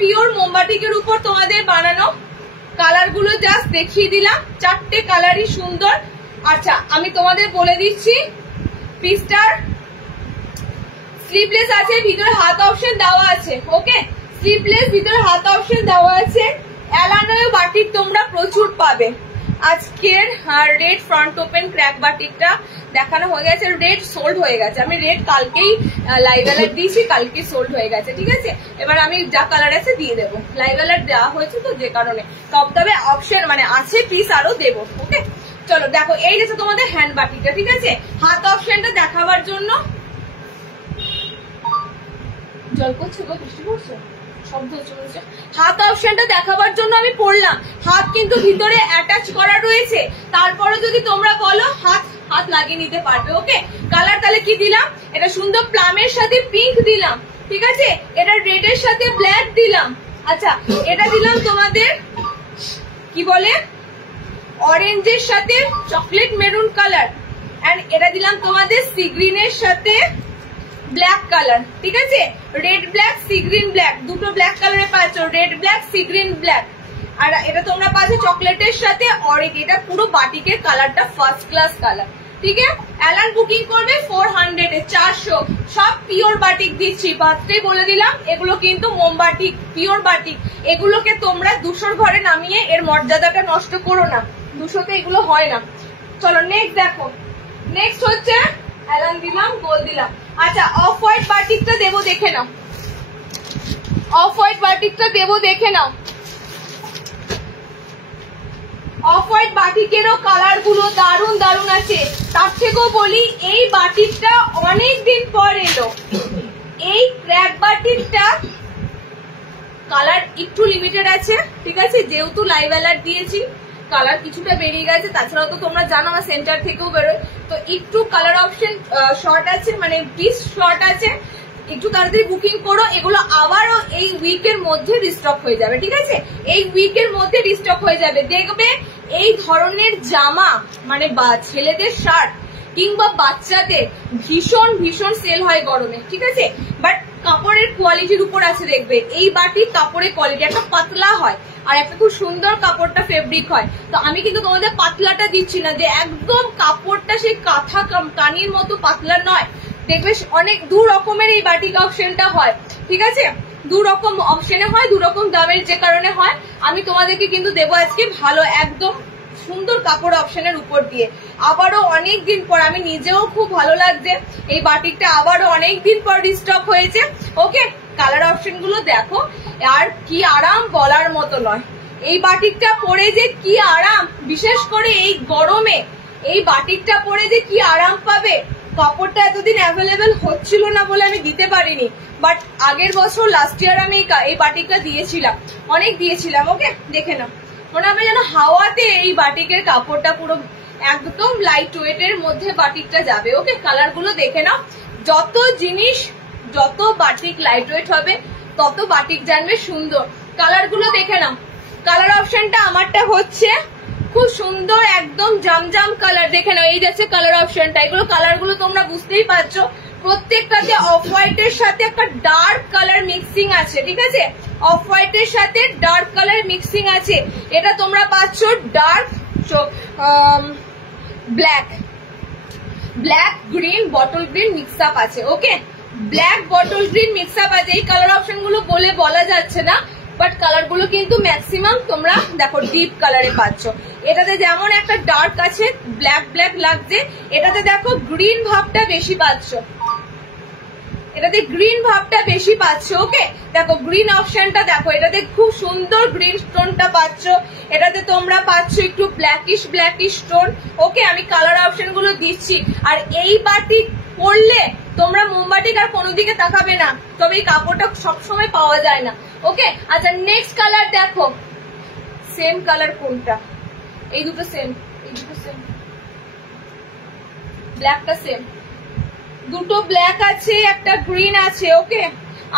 পিওর মোমবাটিকের উপর তোমাদের বানানো। কালার গুলো জাস্ট দেখিয়ে দিলাম, 4টে কালারই সুন্দর। আচ্ছা আমি তোমাদের বলে দিচ্ছি পিসটার স্লিভলেস আছে, ভিতরে হাত অপশন দেওয়া আছে, ওকে, স্লিভলেস ভিতরে হাত অপশন দেওয়া আছে। অ্যালানোয় বাটিক তোমরা প্রচুর পাবে। আজকের রেড ফ্রন্ট ওপেন ক্র্যাক বাটিকটা দেখানো হয়ে গেছে, রেড সোল্ড হয়ে গেছে, আমি রেড কালকেই লাইভ অ্যালার্ট দিয়েছি, কালকে সোল্ড হয়ে গেছে, ঠিক আছে। এবার আমি যা কালার আছে দিয়ে দেবো, লাইভ অ্যালার্ট দেওয়া হয়েছে তো যে কারণে, তবে অপশন মানে আছে পিস আরো দেবো, ওকে। চলো দেখো এই যে তোমাদের হ্যান্ড বাটিকটা, ঠিক আছে। হাত অপশনটা দেখাবার জন্য, জল করছে গো, বৃষ্টি পড়ছে, শব্দ হচ্ছে, হাত অপশনটা দেখাবার জন্য আমি পড়লাম। হাত কিন্তু ভিতরে অ্যাটাচ করা রয়েছে, তারপরে যদি তোমরা বলো হাত লাগিয়ে নিতে পারবে, ওকে। কালার তাহলে কি দিলাম, এটা সুন্দর প্লামের সাথে পিঙ্ক দিলাম, ঠিক আছে। এটা রেড এর সাথে ব্ল্যাক দিলাম। আচ্ছা এটা দিলাম তোমাদের কি বলে অরেঞ্জের সাথে চকলেট মেরুন কালার, এন্ড এটা দিলাম তোমাদের সি গ্রিনের সাথে ব্ল্যাক কালার, ঠিক আছে। Red black sea green black, দুটো ব্ল্যাক কালারে পাচ্ছ, red black sea green black. আর এটা তোমরা পাচ্ছ চকলেটের সাথে অরেঞ্জ। এটা পুরো বাটিকের কালারটা ফার্স্ট ক্লাস কালার, ঠিক আছে। অ্যালান বুকিং করবে 400 এ, 400, সব পিওর বাটিক দিচ্ছি। বার্থডে বলে দিলাম, এগুলো কিন্তু মোমবাটিক, পিওর বাটিক। এগুলোকে তোমরা 200 ঘরে নামিয়ে এর মর্যাদাটা নষ্ট করো না, 200তে এগুলো হয় না। চলো নেক্সট দেখো, নেক্সট হচ্ছে অ্যালান দিলাম, গোল দিলাম। আচ্ছা অফ হোয়াইট বাটিকটা দেবো, দেখে নাও। অফ হোয়াইট বাটিকটা দেবো, দেখে নাও। অফ হোয়াইট বাটিকেরও কালার গুলো দারুন দারুন আছে। তার থেকেও বলি এই বাটিকটা অনেকদিন পর এলো। এই ক্র্যাক বাটিকটা কালার একটু লিমিটেড আছে, ঠিক আছে, যেহেতু লাইভ অ্যালার্ট দিয়েছি কালার কিছুটা বেরিয়ে গেছে। তাছাড়াও তো তোমরা জানো আমার সেন্টার থেকেও বেরোয়, তো একটু কালার অপশন শর্ট আছে, মানে পিস শর্ট আছে। একটু তাড়াতাড়ি বুকিং করো, এগুলো আবারও এই উইকের মধ্যে রিস্টক হয়ে যাবে, ঠিক আছে, এই উইকের মধ্যে রিস্টক হয়ে যাবে। দেখবে এই ধরনের জামা মানে ছেলেদের শার্ট কিংবা বাচ্চাদের ভীষণ ভীষণ সেল হয় গরমে, ঠিক আছে, বাট কাপড়ের কোয়ালিটির উপর আছে। দেখবে এই বাটির কাপড়ের কোয়ালিটি একটা পাতলা হয় আর একটা খুব সুন্দর কাপড়টা ফেব্রিক হয়। তো আমি কিন্তু তোমাদের পাতলাটা দিচ্ছি না, যে একদম কাপড়টা সেই কাঁথা কানির মতো পাতলা নয়। দেখবে অনেক দু রকমের এই বাটিক অপশনটা হয়, ঠিক আছে, দু রকম অপশনে হয়, দু রকম দামের যে কারণে হয়। আমি তোমাদেরকে কিন্তু দেবো আজকে ভালো একদম সুন্দর কাপড় অপশনের উপর দিয়ে। আবারও অনেকদিন পর, আমি নিজেও খুব ভালো লাগছে, এই বাটিকটা আবারও অনেকদিন পর রিস্টক হয়েছে। ওকে, কালার অপশন গুলো দেখো, আর কি আরাম বলার মতো নয়। এই বাটিকটা পরে যে কি আরাম, বিশেষ করে এই গরমে এই বাটিকটা পরে যে কি আরাম পাবে। কাপড়টা এতদিন অ্যাভেলেবেল হচ্ছিল না বলে আমি দিতে পারিনি, বাট আগের বছর লাস্ট ইয়ার আমি এই বাটিকটা দিয়েছিলাম, অনেক দিয়েছিলাম। ওকে, দেখে নাও, মনে হবে যেন হাওয়াতে এই বাটিকের কাপড়টা পুরো একদম লাইট ওয়েটের মধ্যে বাটিকটা যাবে। ওকে, কালার গুলো দেখে নাও। যত জিনিস, যত বাটিক লাইট ওয়েট হবে তত বাটিক জানবে সুন্দর। কালার গুলো দেখে নাও। কালার অপশনটা আমারটা হচ্ছে খুব সুন্দর একদম জামজাম কালার, দেখে নাও। এই যাচ্ছে কালার অপশনটা, এগুলো কালার গুলো তোমরা বুঝতেই পারছো, প্রত্যেকটাতে অফ হোয়াইটের সাথে একটা ডার্ক কালার মিক্সিং আছে, ঠিক আছে, অফ হোয়াইটের সাথে ডার্ক কালার মিক্সিং আছে। এটা তোমরা পাচ্ছ dark black, black green bottle green mix up আছে। Okay, black bottle green mix up আছে। এই কালার অপশন গুলো বলে বলা যাচ্ছে না, বাট কালার গুলো কিন্তু ম্যাক্সিমাম তোমরা দেখো ডিপ কালারে পাচ্ছ। এটাতে যেমন একটা ডার্ক আছে, ব্ল্যাক ব্ল্যাক লাগছে, এটাতে দেখো গ্রিন ভাবটা বেশি পাচ্ছ, এটাতে গ্রিন ভাবটা বেশি পাচ্ছ। ওকে, দেখো গ্রিন অপশনটা দেখো, এটাতে খুব সুন্দর গ্রিন স্টোনটা পাচ্ছ, এটাতে তোমরা পাচ্ছ একটু ব্ল্যাকিশ ব্ল্যাকিশ স্টোন। ওকে, আমি কালার অপশন গুলো দিচ্ছি। আর এই বাটিক পরলে তোমরা মোমবাটিক আর কোনো দিকে তাকাবে না, তবে এই কাপড়টা সবসময় পাওয়া যায় না। ওকে, আচ্ছা নেক্সট কালার দেখো, সেম কালার কোনটা, এই দুটো সেম, এই দুটো সেম, ব্ল্যাকটা সেম, দুটো ব্ল্যাক আছে, একটা গ্রিন আছে। ওকে,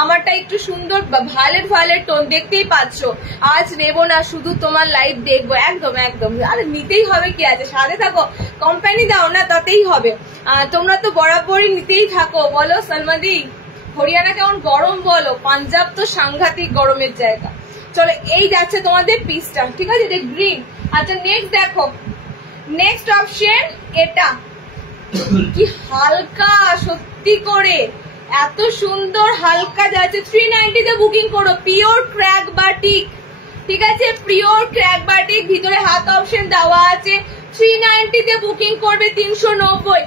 আমারটা একটু সুন্দর ভায়োলেট ভায়োলেট টোন, দেখতেই পাচ্ছ। আজ নেবো না, শুধু তোমার লাইভ দেখবো, একদম একদম, আরে নিতেই হবে, কি আছে, সাথে থাকো, কোম্পানি দাও না তাতেই হবে। তোমরা তো বরাবরই নিতেই থাকো। বলো সলমাদি, হরিয়ানা কেমন গরম বলো, পাঞ্জাব তো সাংঘাতিক গরমের জায়গা। চলো এই যাচ্ছে তোমাদের পিসটা, ঠিক আছে, এটা গ্রিন। আচ্ছা নেক্সট দেখো, নেক্সট অপশন এটা কি হালকা, সত্যি করে এত সুন্দর হালকা যাচ্ছে। 390 তে বুকিং করো, পিওর ক্র্যাক বাটিক, ঠিক আছে, পিওর ক্র্যাক বাটিক, ভিতরে হাত অপশন দেওয়া আছে। 390 তে বুকিং করবে 390।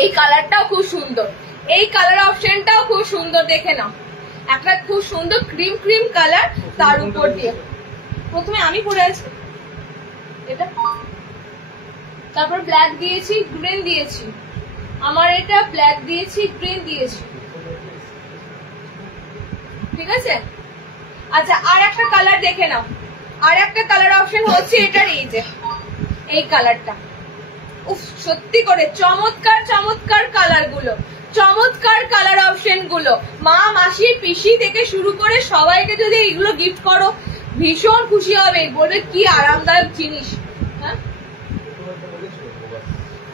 এই কালারটাও খুব সুন্দর, এই কালার অপশনটাও খুব সুন্দর, দেখে নাও, একটা খুব সুন্দর ক্রিম ক্রিম কালার, তার উপর দিয়ে প্রথমে আমি পরে আছি এটা, তারপর ব্ল্যাক দিয়েছি, গ্রিন দিয়েছি, আমার এটা ব্ল্যাক দিয়েছি, গ্রিন দিয়েছি, ঠিক আছে। আচ্ছা আর একটা কালার দেখে নাও, আর একটা কালার অপশন হচ্ছে এটার, এই যে এই কালারটা, উফ সত্যি করে চমৎকার চমৎকার কালার গুলো, চমৎকার কালার অপশন গুলো। মা মাসি পিসি থেকে শুরু করে সবাইকে যদি এগুলো গিফট করো ভীষণ খুশি হবে, বলবে কি আরামদায়ক জিনিস, হ্যাঁ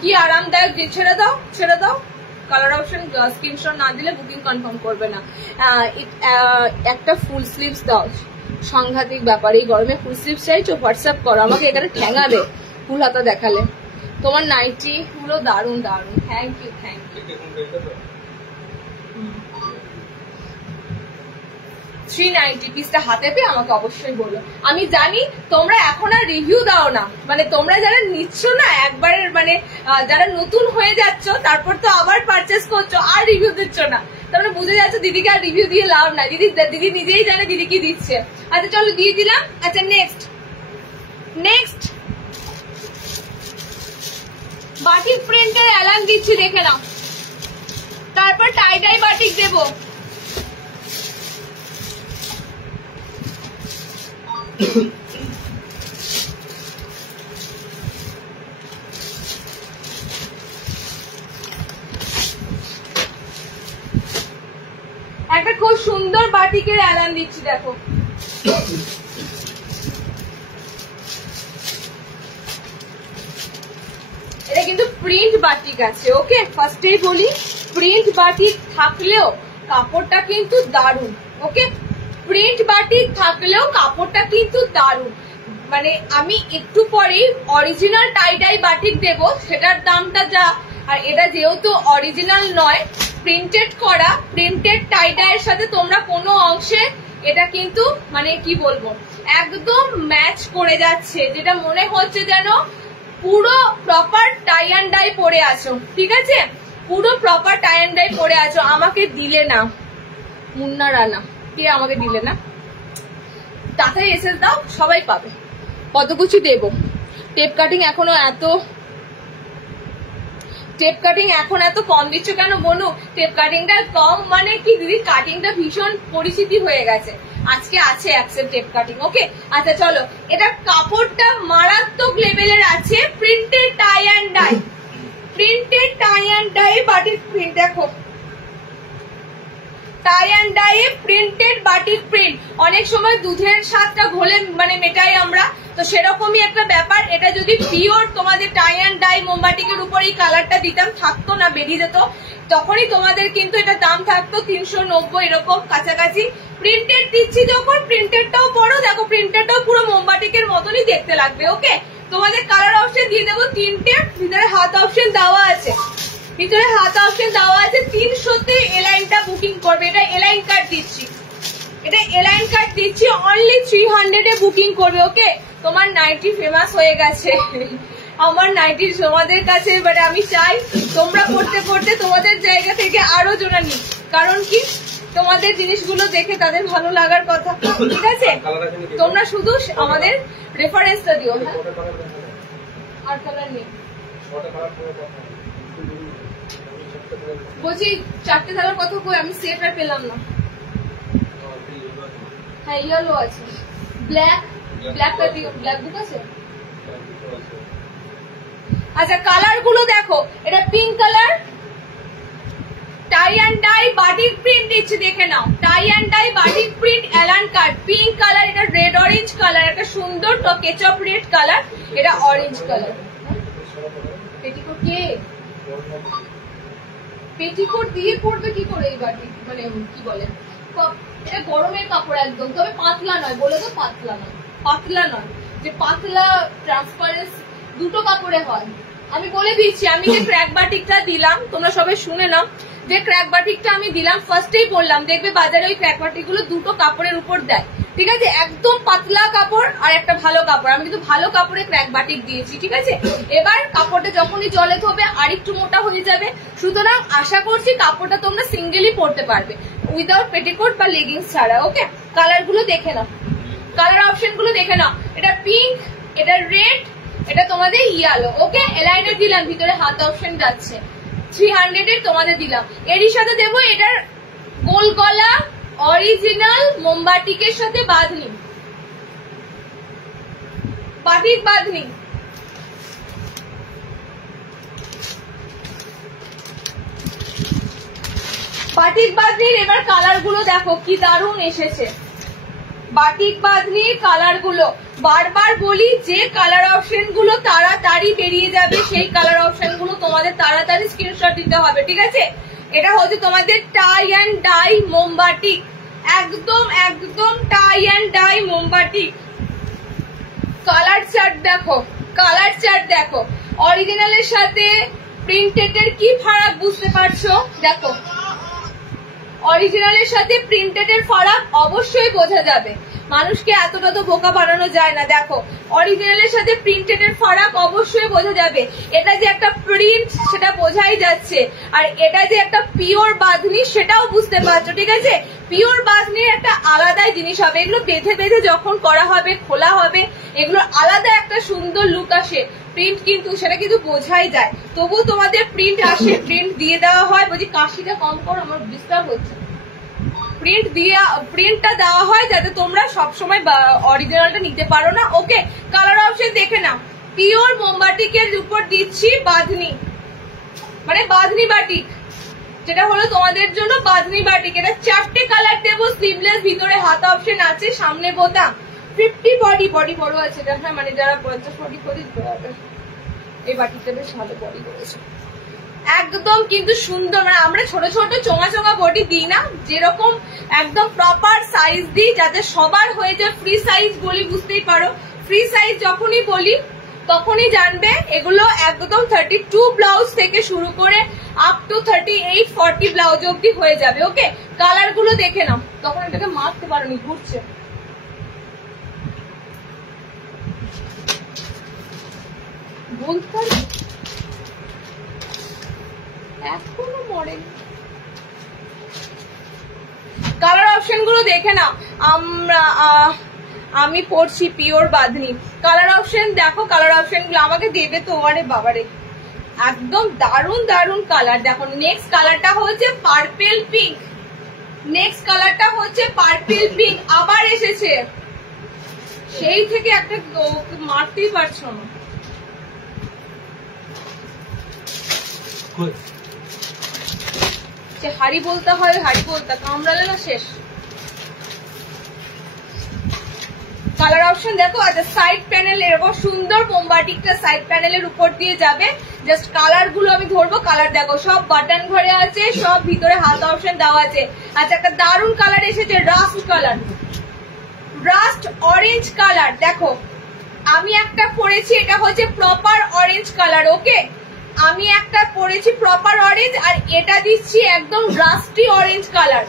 কি আরামদায়ক জিনিস। ছেড়ে দাও ছেড়ে দাও, কালার অপশন স্ক্রিনশট না দিলে বুকিং কনফার্ম করবে না। একটা ফুল স্লিভস দাও, সাংঘাতিক ব্যাপার, এই গরমে ফুল স্লিভস চাইছো, হোয়াটসঅ্যাপ করো আমাকে, এখানে ঠ্যাঙাবে ফুল হাতা দেখালে। তোমার নাইটি গুলো দারুন দারুন, থ্যাংক ইউ থ্যাংক ইউ। 390 পিসটা হাতে পেয়ে আমাকে অবশ্যই বলো। আমি জানি তোমরা এখন আর রিভিউ দাও না, মানে তোমরা যারা নিচ্ছ না একবার, মানে যারা নতুন হয়ে যাচ্ছ তারপর তো আবার পারচেস করছো আর রিভিউ দিচ্ছ না, তোমরা বুঝে যাচ্ছ দিদিকে আর রিভিউ দিয়ে লাভ না। দিদি নিজেই জানে দিদি কি দিচ্ছে। আচ্ছা চলো দিয়ে দিলাম। আচ্ছা নেক্সট বাটিক প্রিন্টের অ্যালান দিচ্ছি, দেখে নাও। তারপর টাই ডাই বাটিক দেবো। একটা খুব সুন্দর বাটিকের অ্যালান দিচ্ছি, দেখো। এটা কিন্তু প্রিন্ট বাটিক আছে, ওকে। ফার্স্টেই বলি প্রিন্ট বাটিক থাকলেও কাপড়টা কিন্তু দারুন, ওকে। প্রিন্ট বাটিক থাকলেও কাপড়টা কিন্তু দারুন। মানে আমি একটু পরেই অরিজিনাল টাই ডাই বাটিক দেব, সেটার দামটা যা, আর এটা যেহেতু অরিজিনাল নয়, প্রিন্টেড করা, প্রিন্টেড টাই ডাইয়ের সাথে তোমরা কোনো অংশে এটা কিন্তু মানে কি বলবো একদম ম্যাচ করে যাচ্ছে, যেটা মনে হচ্ছে যেন পুরো প্রপার টাই অ্যান্ড ডাই পরে আছো, ঠিক আছে? পুরো প্রপার টাই অ্যান্ড ডাই পরে আছো। আমাকে দিলে না মুন্না রানা, কে আমাকে দিলে না? তাতে এসে দাও, সবাই পাবে। কত কিছু দেবো। টেপ কাটিং এখন এত কম দিচ্ছ কেন বনু? টেপ কাটিংটা কম মানে কি দিদি, কাটিংটা ভীষণ পরিচিতি হয়ে গেছে, আজকে আছে অ্যাকসেপ্ট টেপ কাটিং, ওকে। আচ্ছা চলো, এটা কাপড়টা মারাত্মক লেভেলের আছে, printed tie and dye, printed tie and dye batik print, দেখো tie and dye printed batik print. অনেক সময় দুধের স্বাদটা ঘোলে মানে মেটাই আমরা, তো সেরকমই একটা ব্যাপার। এটা যদি পিওর তোমাদের টাই অ্যান্ড ডাই মোমবাটিকের উপর এই কালারটা দিতাম, থাকতো না, বেরিয়ে যেত, তখনই তোমাদের কিন্তু এটা দাম থাকতো 390 এরকম কাছাকাছি। প্রিন্টেড দিচ্ছি যখন, প্রিন্টেডটাও পড়ো, দেখো প্রিন্টেডটাও পুরো মোমবাটিকের মতনই দেখতে লাগবে, ওকে। তোমাদের কালার অপশন দিয়ে দেবো 3টে, ভিতরে হাত অপশন দেওয়া আছে, 300তে এলাইনটা বুকিং করবে। এটা এলাইন কার্ড দিচ্ছি, অনলি 300 বুকিং করবে, ওকে। তোমার নাইটি ফেমাস হয়ে গেছে, আমার নাইটি তোমাদের কাছে, বাট আমি চাই তোমরা পড়তে পড়তে তোমাদের জায়গা থেকে আরো জোড়া নিই, কারণ কি তোমাদের জিনিসগুলো দেখে তাদের ভালো লাগার কথা, ঠিক আছে? তোমরা শুধু আমাদের রেফারেন্সটা দিও, হ্যাঁ। আর কালার নেই বলছি, 4টে কালার কত কই, আমি সেট আর পেলাম না। হ্যাঁ ইয়েলো আছে, ব্ল্যাকটা দিও, ব্ল্যাক বুক আছে। আচ্ছা কালার গুলো দেখো, এটা pink colour, tie and dye batik print দিচ্ছি, দেখে নাও। Tie and dye batik print Alan card, pink colour, এটা রেড অরেঞ্জ কালার, একটা সুন্দর কেচপ রেড কালার, এটা অরেঞ্জ কালার। পেটিকোট কে পেটিকোট দিয়ে পড়বে কি করে এই বাটিক, মানে কি বলে, এটা গরমের কাপড় একদম, তবে পাতলা নয়, বলে তো পাতলা নয়, যে পাতলা ট্রান্সপারেন্স দুটো কাপড়ে হয়। আমি বলে দিচ্ছি, আমি যে ক্র্যাক বাটিকটা দিলাম, তোমরা সবাই শুনে নাও, যে ক্র্যাক বাটিকটা আমি দিলাম ফার্স্টেই বললাম, দেখবে বাজারে ওই ক্র্যাক বাটিক গুলো দুটো কাপড়ের উপর দেয়, ঠিক আছে? একদম পাতলা কাপড় আর একটা ভালো কাপড়, আমি কিন্তু ভালো কাপড়ে ক্র্যাক বাটিক দিয়েছি, ঠিক আছে? এবার কাপড়টা যখনই জলে ধোবে আর একটু মোটা হয়ে যাবে, সুতরাং আশা করছি কাপড়টা তোমরা সিঙ্গেলি পরতে পারবে, উইদাউট পেটিকোট বা লেগিংস ছাড়া, ওকে। কালার গুলো দেখে নাও, কালার অপশন গুলো দেখে নাও, এটা পিঙ্ক, এটা রেড, এটা তোমাদের ইয়েলো, ওকে। এলাইনার দিলাম, ভিতরে হাত অপশন যাচ্ছে, 300 তোমাদের দিলাম। এরই সাথে দেবো এটার গোল গলা অরিজিনাল মোমবাটিকের সাথে বাঁধনি, বাটিক বাঁধনি, বাটিক বাঁধনির এবার কালার গুলো দেখো কি দারুণ এসেছে, বাটিক বাঁধনির কালার গুলো। বারবার বলি, যে কালার অপশন গুলো তাড়াতাড়ি বেরিয়ে যাবে সেই কালার অপশন গুলো তোমাদের তাড়াতাড়ি স্ক্রিনশট দিতে হবে, ঠিক আছে? এটা হচ্ছে তোমাদের টাই অ্যান্ড ডাই মোমবাটিক, একদম টাই অ্যান্ড ডাই মোমবাটিক। কালার চার্ট দেখো, অরিজিনালের সাথে প্রিন্টেড এর কি ফারাক বুঝতে পারছো? দেখো অরিজিনালের সাথে প্রিন্টেড এর ফারাক অবশ্যই বোঝা যাবে, মানুষকে এতটা তো বোকা বানানো যায় না। দেখো অরিজিনালের সাথে প্রিন্টেড এর ফারাক অবশ্যই বোঝা যাবে। এটা যে একটা প্রিন্ট সেটা বোঝাই যাচ্ছে, আর এটা যে একটা পিওর বাঁধনি সেটাও বুঝতে পারছো, ঠিক আছে? পিওর বাঁধনির একটা আলাদাই জিনিস হবে, এগুলো বেঁধে বেঁধে যখন করা হবে খোলা হবে এগুলো আলাদা একটা সুন্দর লুক আসে। প্রিন্ট কিন্তু সেটা কিন্তু বোঝাই যায়, তবু তোমাদের প্রিন্ট আসে, প্রিন্ট দিয়ে দেওয়া হয়। বলছি কাশিটা কম করো, আমার ডিস্টার্ব হচ্ছে। প্রিন্টটা দেওয়া হয় যাতে তোমরা সবসময় অরিজিনালটা নিতে পারো না। ওকে, কালার অপশন দেখে নাও। পিওর মোমবাটিকের উপর দিচ্ছি বাঁধনি, মানে বাঁধনি বাটিক, যেটা হলো তোমাদের জন্য বাঁধনি বাটিক। এটা 4টে কালার দেবো, স্লিভলেস, ভিতরে হাতা অপশন আছে, সামনে বোতাম, 50 বডি বড় আছে এটা, হ্যাঁ মানে যারা 50 বডি করে এই বাটিকটা বেশ ভালো বডি করেছে, একদম কিন্তু সুন্দর। মানে আমরা ছোট ছোট চোঙা চোঙা বডি দিই না, যেরকম একদম প্রপার সাইজ দিই যাতে সবার হয়ে যায়। ফ্রি সাইজ বলি, বুঝতেই পারো ফ্রি সাইজ যখনই বলি তখনই জানবে এগুলো একদম 32 ব্লাউজ থেকে শুরু করে আপ টু 38-40 ব্লাউজ অব্দি হয়ে যাবে। ওকে, কালার গুলো দেখে নাও। তখন এটাকে মারতে পারোনি, ঘুরছে। বলতে এখনো মরেনি। কালার অপশন গুলো দেখে নাও। আমি পড়ছি পিওর বাঁধনি, কালার অপশন দেখো। কালার অপশন গুলো আমাকে দেবে তো, আরে বাবারে একদম দারুন দারুন কালার। দেখো নেক্সট কালারটা হচ্ছে পার্পেল পিঙ্ক, নেক্সট কালারটা হচ্ছে পার্পেল পিঙ্ক, আবার এসেছে সেই থেকে একটা মারতেই পারছো না। হাড়ি বলতে হয়, হাড়ি বলতে কামড়ালে না শেষ। কালার অপশন দেখো। আচ্ছা সাইড প্যানেল এরকম সুন্দর মোমবাটিকটা সাইড প্যানেলের উপর দিয়ে যাবে। জাস্ট কালার গুলো আমি ধরবো, কালার দেখো সব বাটন ঘরে আছে, সব ভিতরে হাতা অপশন দেওয়া আছে। আচ্ছা একটা দারুন কালার এসেছে, rushed colour, rushed orange colour. দেখো আমি একটা পরেছি, এটা হচ্ছে প্রপার অরেঞ্জ কালার। ওকে, আমি একটা পরেছি প্রপার অরেঞ্জ, আর এটা দিচ্ছি একদম রাস্টি অরেঞ্জ কালার।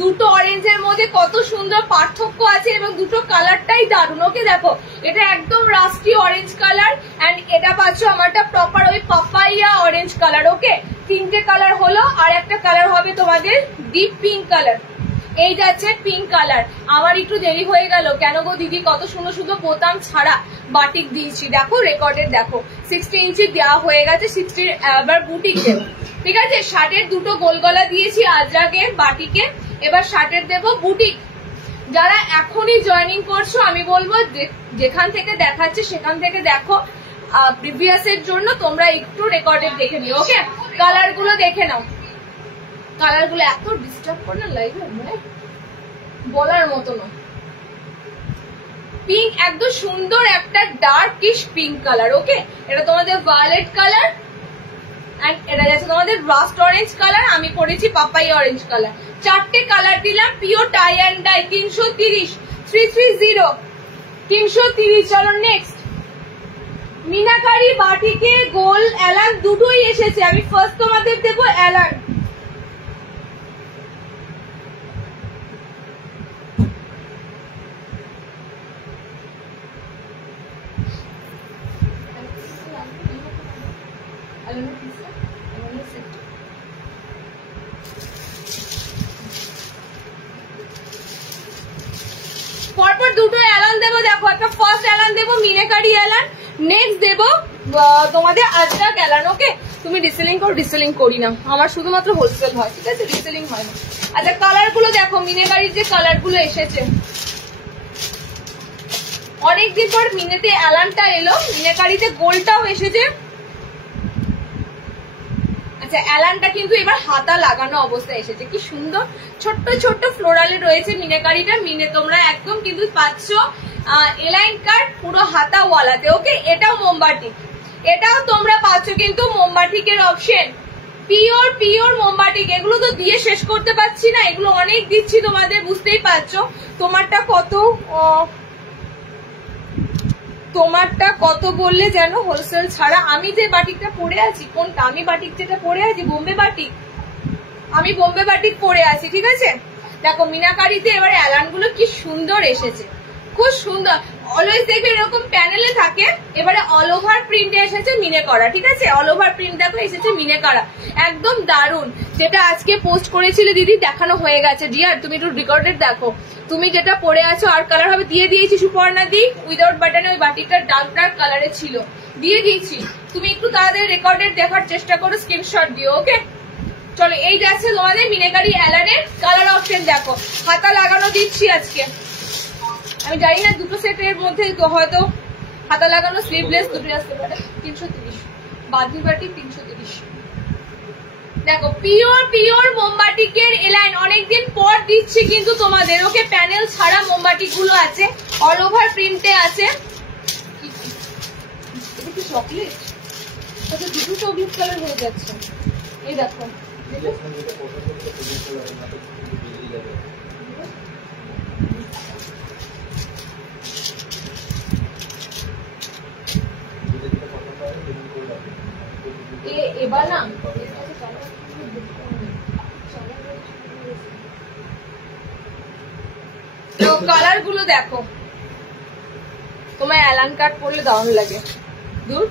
দুটো অরেঞ্জের মধ্যে কত সুন্দর পার্থক্য আছে, এবং দুটো কালারটাই দারুন। ওকে দেখো এটা একদম রাস্টি অরেঞ্জ কালার, এন্ড এটা পাচ্ছ আমারটা প্রপার ওই পাপাইয়া অরেঞ্জ কালার। ওকে, 3টে কালার হলো, আর একটা কালার হবে তোমাদের ডিপ পিঙ্ক কালার। এই যাচ্ছে পিঙ্ক কালার। আমার একটু দেরি হয়ে গেল, কেন গো দিদি কত সুন্দর সুন্দর বোতাম ছাড়া বাটিক দিয়েছি। দেখো রেকর্ডের দেখো 60 ইঞ্চি দেওয়া হয়ে গেছে, 60 এবার বুটিক দেবো, ঠিক আছে? শার্টের দুটো গোল গলা দিয়েছি আজরাগের বাটিকে, এবার শার্টের দেবো বুটিক। যারা এখনই জয়েনিং করছো আমি বলবো যেখান থেকে দেখাচ্ছে সেখান থেকে দেখো, প্রিভিয়াস এর জন্য তোমরা একটু রেকর্ডের দেখে নিও। ওকে, কালার গুলো দেখে নাও। কালার গুলো এত ডিস্টার্ব করে না লাইভে, মানে বলার মতো না। পিঙ্ক একদম সুন্দর একটা ডার্কিশ পিঙ্ক কালার। ওকে, এটা তোমাদের ভায়োলেট কালার, এন্ড এটা যাচ্ছে তোমাদের রাস্ট অরেঞ্জ কালার, আমি পরেছি পাপাই অরেঞ্জ কালার। 4টে কালার দিলাম, পিওর টাই অ্যান্ড ডাই, 330, 330, 330। চলো নেক্সট, মিনাকারি বাটিকে গোল এলান দুটোই এসেছে। আমি ফার্স্ট তোমাদের দেবো এলান। পরপর দুটো অ্যালান দেবো। দেখো একটা ফার্স্ট অ্যালান দেবো মিনাকারি অ্যালান, নেক্সট দেবো তোমাদের আজরাক অ্যালান। ওকে, তুমি রিসেলিং করো, রিসেলিং করি না, আমার শুধুমাত্র হোলসেল হয়, ঠিক আছে? রিসেলিং হয় না। আচ্ছা কালার গুলো দেখো, মিনাকারির যে কালার গুলো এসেছে, অনেকদিন পর মিনেতে অ্যালানটা এলো, মিনাকারিতে গোলটাও এসেছে। আচ্ছা অ্যালানটা কিন্তু এবার হাতা লাগানো অবস্থায় এসেছে, কি সুন্দর ছোট্ট ছোট্ট ফ্লোরালে রয়েছে মিনাকারিটা। মিনে তোমরা একদম কিন্তু পাচ্ছ এলাইন কাট পুরো হাতা ওয়ালাতে। ওকে, এটাও মোমবাটিক, এটাও তোমরা পাচ্ছ কিন্তু মোমবাটিকের অপশন, পিওর পিওর মোমবাটিক। এগুলো তো দিয়ে শেষ করতে পারছি না, এগুলো অনেক দিচ্ছি তোমাদের, বুঝতেই পারছো। তোমারটা কত, তোমারটা কত বললে যেন হোলসেল ছাড়া? আমি যে বাটিকটা পরে আছি, কোনটা? আমি বাটিক যেটা পরে আছি বোম্বে বাটিক, আমি বোম্বে বাটিক পরে আছি, ঠিক আছে? দেখো মিনাকারিতে এবারে অ্যালান গুলো কি সুন্দর এসেছে, খুব সুন্দর। অলওয়েজ দেখবে এরকম প্যানেলে থাকে, এবারে অল ওভার প্রিন্টে এসেছে মিনে করা, ঠিক আছে? অল ওভার প্রিন্ট দেখো এসেছে মিনে করা, একদম দারুন। যেটা আজকে পোস্ট করেছিলে দিদি দেখানো হয়ে গেছে। ডিয়ার তুমি একটু রেকর্ডেড দেখো, তুমি যেটা পরে আছো আর কালার হবে দিয়ে দিয়েছি সুপর্ণা দি, উইদাউট বাটনে ওই বাটিকটা ডার্ক ডার্ক কালারে ছিল, দিয়ে দিয়েছি। তুমি একটু তাড়াতাড়ি রেকর্ডেড দেখার চেষ্টা করো, স্ক্রিনশট দিও, ওকে? চলো এই যাচ্ছে তোমাদের মিনাকারি অ্যালানের কালার অপশন। দেখো হাতা লাগানো দিচ্ছি আজকে, আমি জানি না দুটো সেটের মধ্যে হয়তো হাতা লাগানো স্লিভলেস দুটো আসতে পারে। 330 বাদি বাটি 330। দেখো পিওর পিওর মোমবাটিকের এলাইন অনেকদিন পর দিচ্ছি কিন্তু তোমাদের, ওকে? প্যানেল ছাড়া মোমবাটিক গুলো আছে, অল ওভার প্রিন্টে আছে। এটা কি চকলেট? আচ্ছা দুটো চকলেট কালার হয়ে যাচ্ছে, এই দেখো। এবার না তো কালার গুলো দেখো, তোমার অ্যালান কাট পরলে দারুণ লাগে। দূর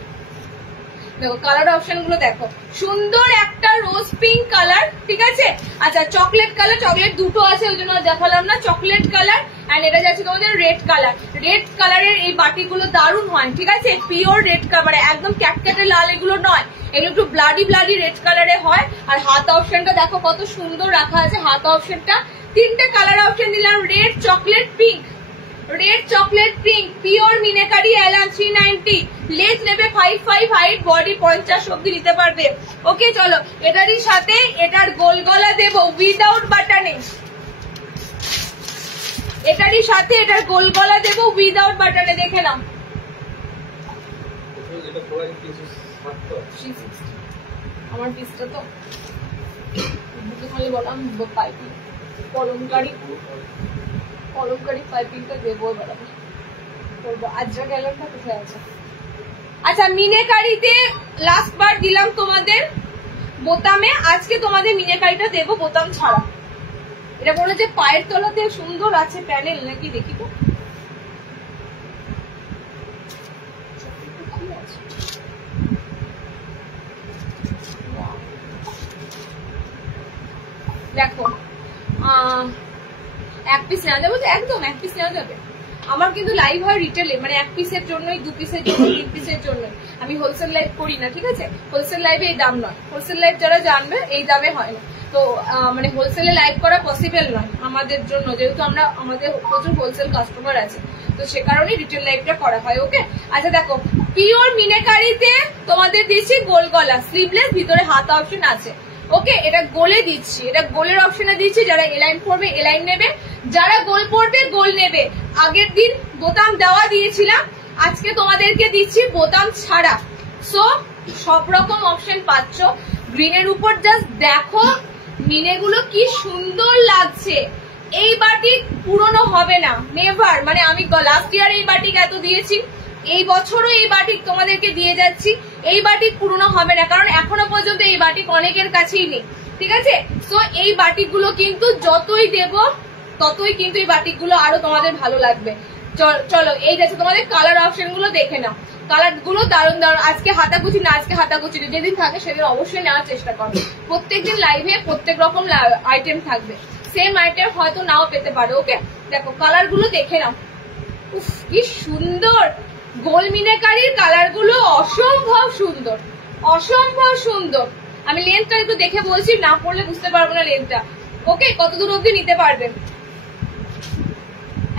দেখো কালার অপশন গুলো দেখো, সুন্দর একটা রোজ পিঙ্ক কালার, ঠিক আছে? আচ্ছা চকলেট কালার, চকলেট দুটো আছে ওই জন্য দেখালাম না, চকলেট কালার। এন্ড এটা যাচ্ছে তোমাদের রেড কালার। রেড কালারের এই বাটিগুলো দারুণ হয়, ঠিক আছে? পিওর রেড কালার, একদম ক্যাটক্যাটে লাল এগুলো নয়, এগুলো একটু ব্লাডি ব্লাডি রেড কালারে হয়। আর হাত অপশনটা দেখো কত সুন্দর রাখা আছে, হাত অপশনটা তিনটে কালার অপশন দিলাম, red chocolate pink, red chocolate pink, pure meenakari অ্যালান 390, লেস নেবে 55, হাইট বডি 50 অব্দি নিতে পারবে, ওকে? চলো এটারই সাথে এটার গোল গলা দেবো উইদাউট বাটনে, এটারই সাথে এটার গোল গলা দেবো উইদাউট বাটনে, দেখে নাও। আমার পিসটা তো বললাম পাইপিং, কলমকারি পাইপিংটা দেবো বেড়াবো, করবো। আজরা গ্যালারটা কোথায় আছে? আচ্ছা মিনেকারিতে লাস্ট বার দিলাম তোমাদের বোতামে, আজকে তোমাদের মিনেকারিটা দেবো বোতাম ছাড়া। এটা বলে যে পায়ের তলাতে সুন্দর আছে প্যানেল নাকি, দেখি তো। দেখো এক পিস নেওয়া যাবে তো, একদম এক পিস নেওয়া যাবে। আমার কিন্তু লাইভ হয় রিটেলে, মানে এক পিসের জন্যই, দু পিসের জন্য, তিন পিসের জন্যই। আমি হোলসেল লাইভ করি না, ঠিক আছে? হোলসেল লাইভে এই দাম নয়, হোলসেল লাইভ যারা জানবে এই দামে হয় না। তো মানে হোলসেলে লাইভ করা পসিবল নয় আমাদের জন্য, যেহেতু আমাদের প্রচুর হোলসেল কাস্টমার আছে, তো সে কারণে রিটেল লাইভটা করা হয়, ওকে? আচ্ছা দেখো পিওর মিনাকারিতে তোমাদের দিচ্ছি গোল গলা, স্লিভলেস, ভিতরে হাত অপশন আছে, ওকে? এটা গোলে দিচ্ছি, এটা গোলের অপশনে দিচ্ছি। যারা এলাইন পরবে এলাইন নেবে, যারা গোল পরবে গোল নেবে। আগের দিন বোতাম দেওয়া দিয়েছিলাম, আজকে তোমাদেরকে দিচ্ছি বোতাম ছাড়া। সো সব রকম অপশন পাচ্ছ। গ্রিনের উপর জাস্ট দেখো মিনেগুলো কি সুন্দর লাগছে। এই বাটিক পুরনো হবে না, নেভার। মানে আমি লাস্ট ইয়ার এই বাটিক এত দিয়েছি, এই বছরও এই বাটিক তোমাদেরকে দিয়ে যাচ্ছি। এই বাটিক পুরনো হবে না, কারণ এখনো পর্যন্ত এই বাটিক অনেকের কাছেই নেই, ঠিক আছে? তো এই বাটিক গুলো কিন্তু যতই দেব ততই কিন্তু এই বাটিক গুলো আরো তোমাদের ভালো লাগবে। চলো এই যাচ্ছে তোমাদের কালার অপশন গুলো, দেখে নাও। কালার গুলো দারুণ দারুণ। আজকে হাতাকুচি না, আজকে হাতাকুচি যেদিন থাকে সেদিন অবশ্যই নেওয়ার চেষ্টা করবে। প্রত্যেকদিন লাইভে প্রত্যেক রকম আইটেম থাকবে, সেম আইটেম হয়তো নাও পেতে পারো, ওকে? দেখো কালার গুলো দেখে নাও, উফ কি সুন্দর। গোল মিনাকারির কালার গুলো অসম্ভব সুন্দর, অসম্ভব সুন্দর। আমি লেন্থটা একটু দেখে বলছি, না পড়লে বুঝতে পারবো না লেন্থটা, ওকে? কত দূর অব্দি নিতে পারবেন।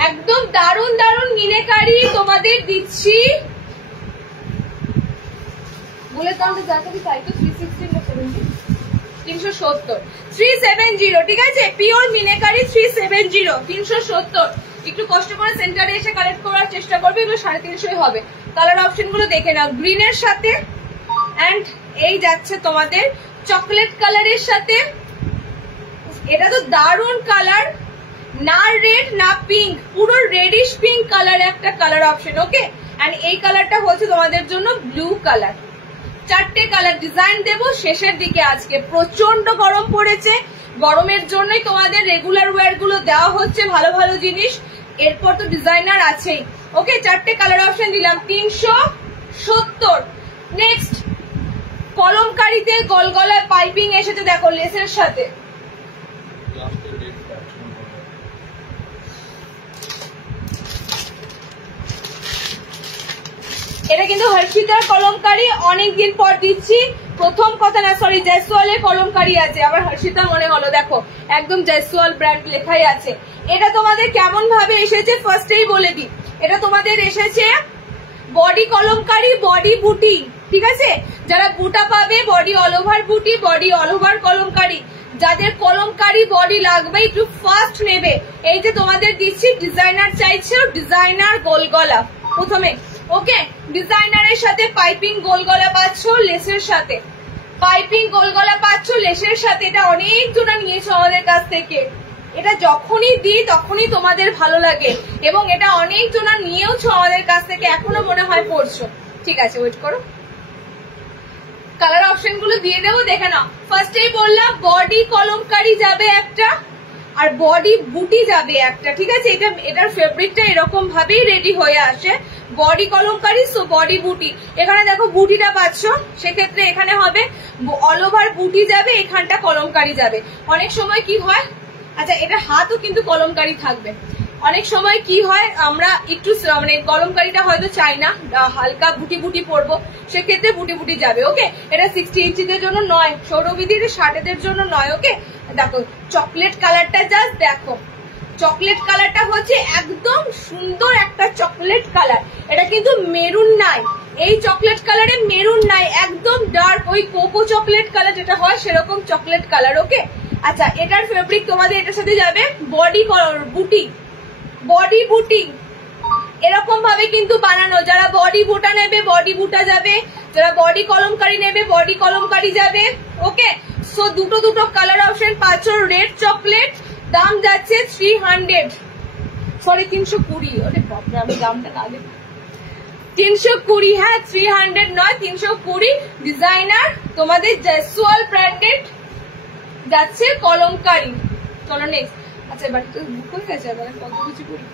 একদম দারুণ দারুণ মিনাকারি তোমাদের দিচ্ছি। বলে কাউন্টে যাতে তাই তো 360 না 70, 370, 370, ঠিক আছে? পিওর মিনাকারি 370, 370। একটু কষ্ট করে সেন্টারে এসে কালেক্ট করার চেষ্টা করবে, এগুলো 350 হবে। কালার অপশন গুলো দেখে নাও, গ্রিনের সাথে এন্ড এই যাচ্ছে তোমাদের চকলেট কালারের সাথে। এটা তো দারুণ কালার, না রেড না পিঙ্ক, পুরো রেডিশ পিঙ্ক কালার একটা কালার অপশন, ওকে? এন্ড এই কালারটা হচ্ছে তোমাদের জন্য ব্লু কালার। 4টে কালার ডিজাইন দেবো শেষের দিকে। আজকে প্রচন্ড গরম পড়েছে, গরমের জন্যই তোমাদের রেগুলার ওয়্যার গুলো দেওয়া হচ্ছে ভালো ভালো জিনিস, এরপর তো ডিজাইনার আছেই। ওকে, 4টে কালার অপশন দিলাম 370। নেক্সট কলমকারীতে গলগলা পাইপিং এসেছে দেখো লেসের সাথে। এটা কিন্তু হর্ষিতার কলমকারী, অনেকদিন পর দিচ্ছি। প্রথম কথা না, সরি, জয়সওয়ালের কলমকারী আছে, আবার হর্ষিতা মনে হলো, দেখো একদম জয়সওয়াল ব্র্যান্ড লেখাই আছে। এটা তোমাদের কেমন ভাবে এসেছে ফার্স্টেই বলে দিই, এটা তোমাদের এসেছে বডি কলমকারী, বডি বুটি, ঠিক আছে? যারা বুটা পাবে বডি অল ওভার বুটি, বডি অল ওভার কলমকারী। যাদের কলমকারী বডি লাগবে একটু ফার্স্ট নেবে। এই যে তোমাদের দিচ্ছি ডিজাইনার চাইছে, ডিজাইনার গোলগলা প্রথমে। ওকে, ডিজাইনারের সাথে পাইপিং গোলগলা পাচ্ছ লেসের সাথে, পাইপিং গোলগলা পাচ্ছ লেসের সাথে। এটা অনেক জনা নিয়েছো আমাদের কাছ থেকে, এটা যখনই দিই তখনই তোমাদের ভালো লাগে এবং এটা অনেক জনা নিয়েওছো আমাদের কাছ থেকে, এখনো মনে হয় পড়ছো। ঠিক আছে, ওয়েট করো, কালার অপশন গুলো দিয়ে দেবো, দেখে নাও। ফার্স্টেই বললাম বডি কলমকারী যাবে একটা আর বডি বুটি যাবে একটা, ঠিক আছে? এটার ফেব্রিকটা এরকম ভাবেই রেডি হয়ে আসে, বডি কলমকারী সো বডি বুটি। এখানে দেখো বুটিটা পাচ্ছ, সেক্ষেত্রে এখানে হবে অল ওভার বুটি যাবে, এখানটা কলমকারী যাবে। অনেক সময় কি হয়, আচ্ছা এটা হাতও কিন্তু কলমকারী থাকবে। অনেক সময় কি হয়, আমরা একটু মানে কলমকারীটা হয়তো চাই না, হালকা বুটি বুটি পরবো, সেক্ষেত্রে বুটি বুটি যাবে। ওকে, এটা 60 ইঞ্চিদের জন্য নয়, সৌরবিধির 60 জন্য নয়। ওকে, দেখো চকলেট কালারটা জাস্ট দেখো, চকলেট কালারটা হচ্ছে একদম সুন্দর একটা চকলেট কালার। এটা কিন্তু মেরুন নাই, এই চকলেট কালারে মেরুন নাই, একদম ডার্ক ওই কোকো চকলেট কালার যেটা হয় সেরকম চকলেট কালার। ওকে, আচ্ছা এটার ফেব্রিক তোমাদের এটার সাথে যাবে বডি বুটি, বডি বুটি এরকম ভাবে কিন্তু বানানো। যারা বডি বুটা নেবে বডি বুটা যাবে, যারা বডি কলমকারী নেবে বডি কলমকারী যাবে। ওকে, সো দুটো দুটো কালার অপশন পাচ্ছ। রেড চকলেট, দাম যাচ্ছে 300, সরি 320, ওরে বাপরে আমি দামটা না দেব, 320, হ্যাঁ 300 নয় 320। ডিজাইনার তোমাদের জয়সওয়াল ব্র্যান্ডেড যাচ্ছে কলমকারী। চলো নেক্সট, আচ্ছা এবার তো বুক হয়ে গেছে, এবার কত কিছু করি।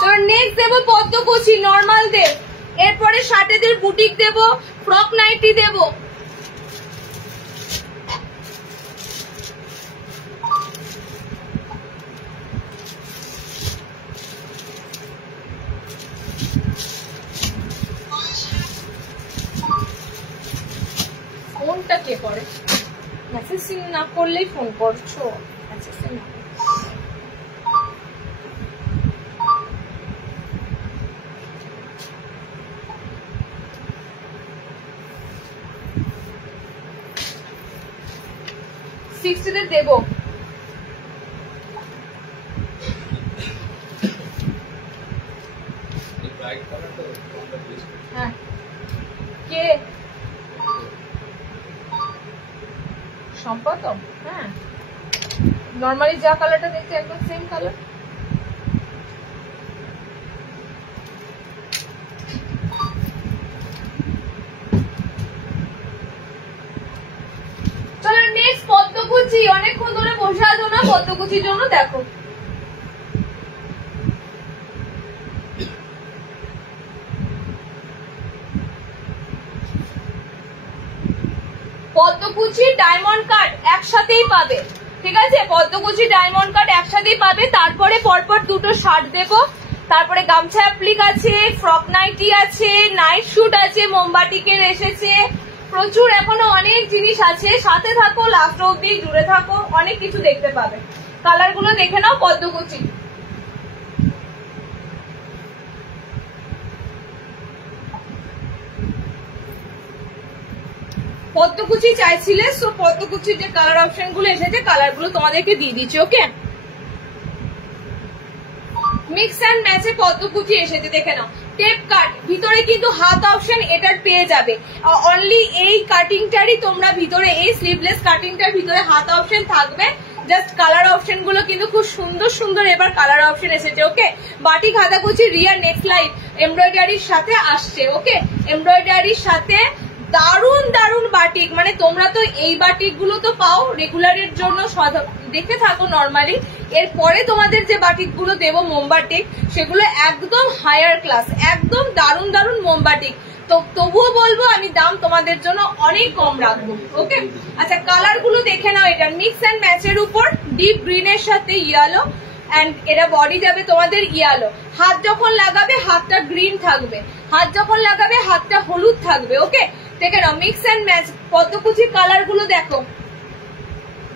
চলো নেক্সট দেবো পদ্মকুচি নর্মাল দেব, এরপরে 60 বুটিক দেব, ফ্রক নাইটি দেব। ফোনটা কে করে, মেসেজ সিন না করলেই ফোন করছো। আচ্ছা সিন দেব। হ্যাঁ কে সম্পাদক, হ্যাঁ নর্মালি যা কালারটা দেখছে একদম সেম কালার। চলো নেক্সট পদ্মকুচি, অনেকক্ষণ ধরে বসে আছো না, পদ্মকুচির জন্য দেখো পদ্মকুচি ডায়মন্ড কাট একসাথেই পাবে, ঠিক আছে? পদ্মকুচি ডায়মন্ড কাট একসাথেই পাবে। তারপরে পরপর দুটো শার্ট দেবো, তারপরে গামছা অ্যাপ্লিক আছে, ফ্রক নাইটি আছে, নাইট শুট আছে, মোমবাটিকের এসেছে, প্রচুর এখনো অনেক জিনিস আছে। সাথে থাকো, লাস্ট অব্দি জুড়ে থাকো, অনেক কিছু দেখতে পাবে। কালার গুলো দেখে নাও পদ্মকুচি। পদ্মকুচি চাইছিলে, সো পদ্মকুচির যে কালার অপশন গুলো এসেছে কালার গুলো তোমাদেরকে দিয়ে দিচ্ছি। ওকে, মিক্স অ্যান্ড ম্যাচে পদ্মকুচি এসেছে, দেখে নাও। টেপ কাট, ভিতরে কিন্তু হাত অপশন এটার পেয়ে যাবে। অনলি এই কাটিংটারই তোমরা ভিতরে, এই স্লিভলেস কাটিংটার ভিতরে হাত অপশন থাকবে, জাস্ট কালার অপশন গুলো কিন্তু খুব সুন্দর সুন্দর এবার কালার অপশন এসেছে। ওকে, বাটিক হাতাকুচি রিয়া নেক্সট লাইন এমব্রয়ডারির সাথে আসছে। ওকে, এমব্রয়ডারির সাথে দারুন দারুন বাটিক, মানে তোমরা তো এই বাটিক গুলো তো পাও রেগুলারের জন্য, দেখে থাকো নর্মালি। এরপরে তোমাদের যে বাটিক গুলো দেবো মোমবাটিক, সেগুলো একদম হায়ার ক্লাস, একদম দারুন দারুন মোমবাটিক। তো তবুও বলবো আমি দাম তোমাদের জন্য অনেক কম রাখবো। ওকে, আচ্ছা কালার গুলো দেখে নাও। এটা মিক্স অ্যান্ড ম্যাচের উপর ডিপ গ্রিনের সাথে ইয়েলো, এন্ড এটা বডি যাবে তোমাদের ইয়েলো। হাত যখন লাগাবে হাতটা গ্রিন থাকবে, হাত যখন লাগাবে হাতটা হলুদ থাকবে। ওকে, দেখে নাও মিক্স অ্যান্ড ম্যাচ। পদ্মকুচির কালার গুলো দেখো,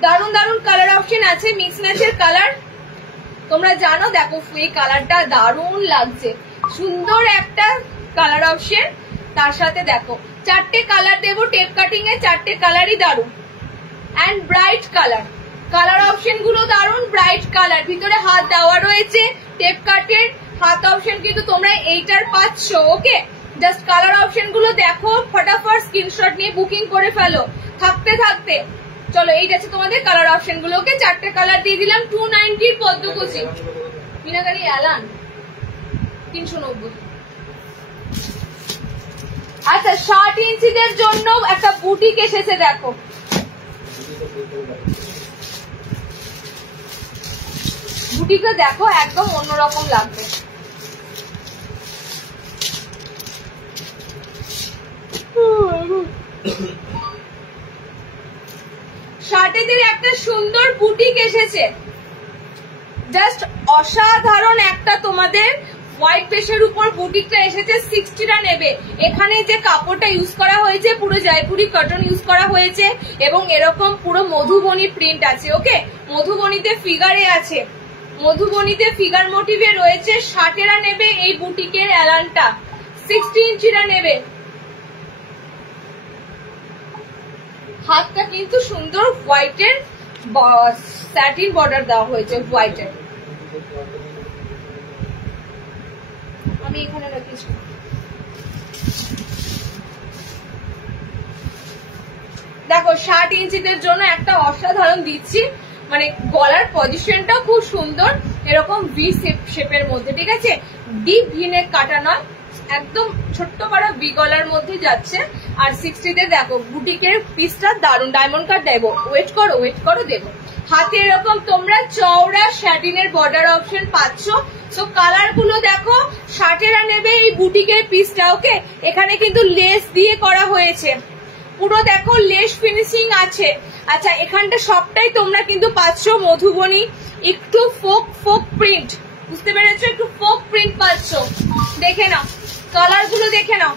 দারুন দারুন কালার অপশন আছে, মিক্স ম্যাচের কালার তোমরা জানো। দেখো এই কালারটা দারুন লাগছে, সুন্দর একটা কালার অপশন। তার সাথে দেখো 4টে কালার দেবো টেপ কাটিং এ, 4টে কালারই দারুন and bright colour. Colour option গুলো দারুন, ব্রাইট কালার। ভিতরে হাত দেওয়া রয়েছে টেপ কাটের হাত অপশন, কিন্তু তোমরা এইটার পাচ্ছ। ওকে, জাস্ট কালার অপশন গুলো দেখো, ফটাফট স্ক্রিনশট নিয়ে বুকিং করে ফেলো থাকতে থাকতে। চলো এই যাচ্ছে তোমাদের কালার অপশন গুলো। ওকে, 4টে কালার দিয়ে দিলাম। 290 পদ্মকুচি মিনাকারি অ্যালান 390। আচ্ছা 60 ইঞ্চিদের জন্য একটা বুটিক এসেছে, দেখো বুটিকটা দেখো একদম অন্যরকম লাগবে। শার্টেদের একটা সুন্দর বুটিক এসেছে, জাস্ট অসাধারণ একটা তোমাদের হোয়াইট বেসের উপর বুটিকটা এসেছে। 60টা নেবে। এখানে যে কাপড়টা ইউজ করা হয়েছে পুরো জয়পুরি কটন ইউজ করা হয়েছে, এবং এরকম পুরো মধুবনী প্রিন্ট আছে। ওকে, মধুবনীতে ফিগারে আছে, মধুবনীতে ফিগার মোটিভে রয়েছে। 60টা নেবে এই বুটিকের অ্যালানটা, 60 ইঞ্চিটা নেবে। হাতটা কিন্তু সুন্দর হোয়াইটের স্যাটিন বর্ডার দেওয়া হয়েছে হোয়াইটের। আমি এখানে রাখিস। দেখো 60 ইঞ্চিদের জন্য একটা অসাধারণ দিচ্ছি, মানে গলার পজিশনটা খুব সুন্দর, এরকম ভি শেপের মধ্যে। ঠিক আছে, ডিপ ভি নেক কাটা নয়, একদম ছোট্ট পাড়া ভি গলার মধ্যে যাচ্ছে। আর 60তে দেখো বুটিকের পিসটা দারুন, ডায়মন্ড কাট দেবো। ওয়েট করো দেবো। হাতে এরকম তোমরা চওড়া স্যাটিনের বর্ডার অপশন পাচ্ছ। সো কালার গুলো দেখো, 60টা নেবে এই বুটিকের পিসটা। ওকে, এখানে কিন্তু লেস দিয়ে করা হয়েছে, পুরো দেখো লেস ফিনিশিং আছে। আচ্ছা এখানটা সবটাই তোমরা কিন্তু পাচ্ছ মধুবনী, একটু ফোক প্রিন্ট, বুঝতে পেরেছো? একটু ফোক প্রিন্ট পাচ্ছ। দেখে নাও কালার গুলো, দেখে নাও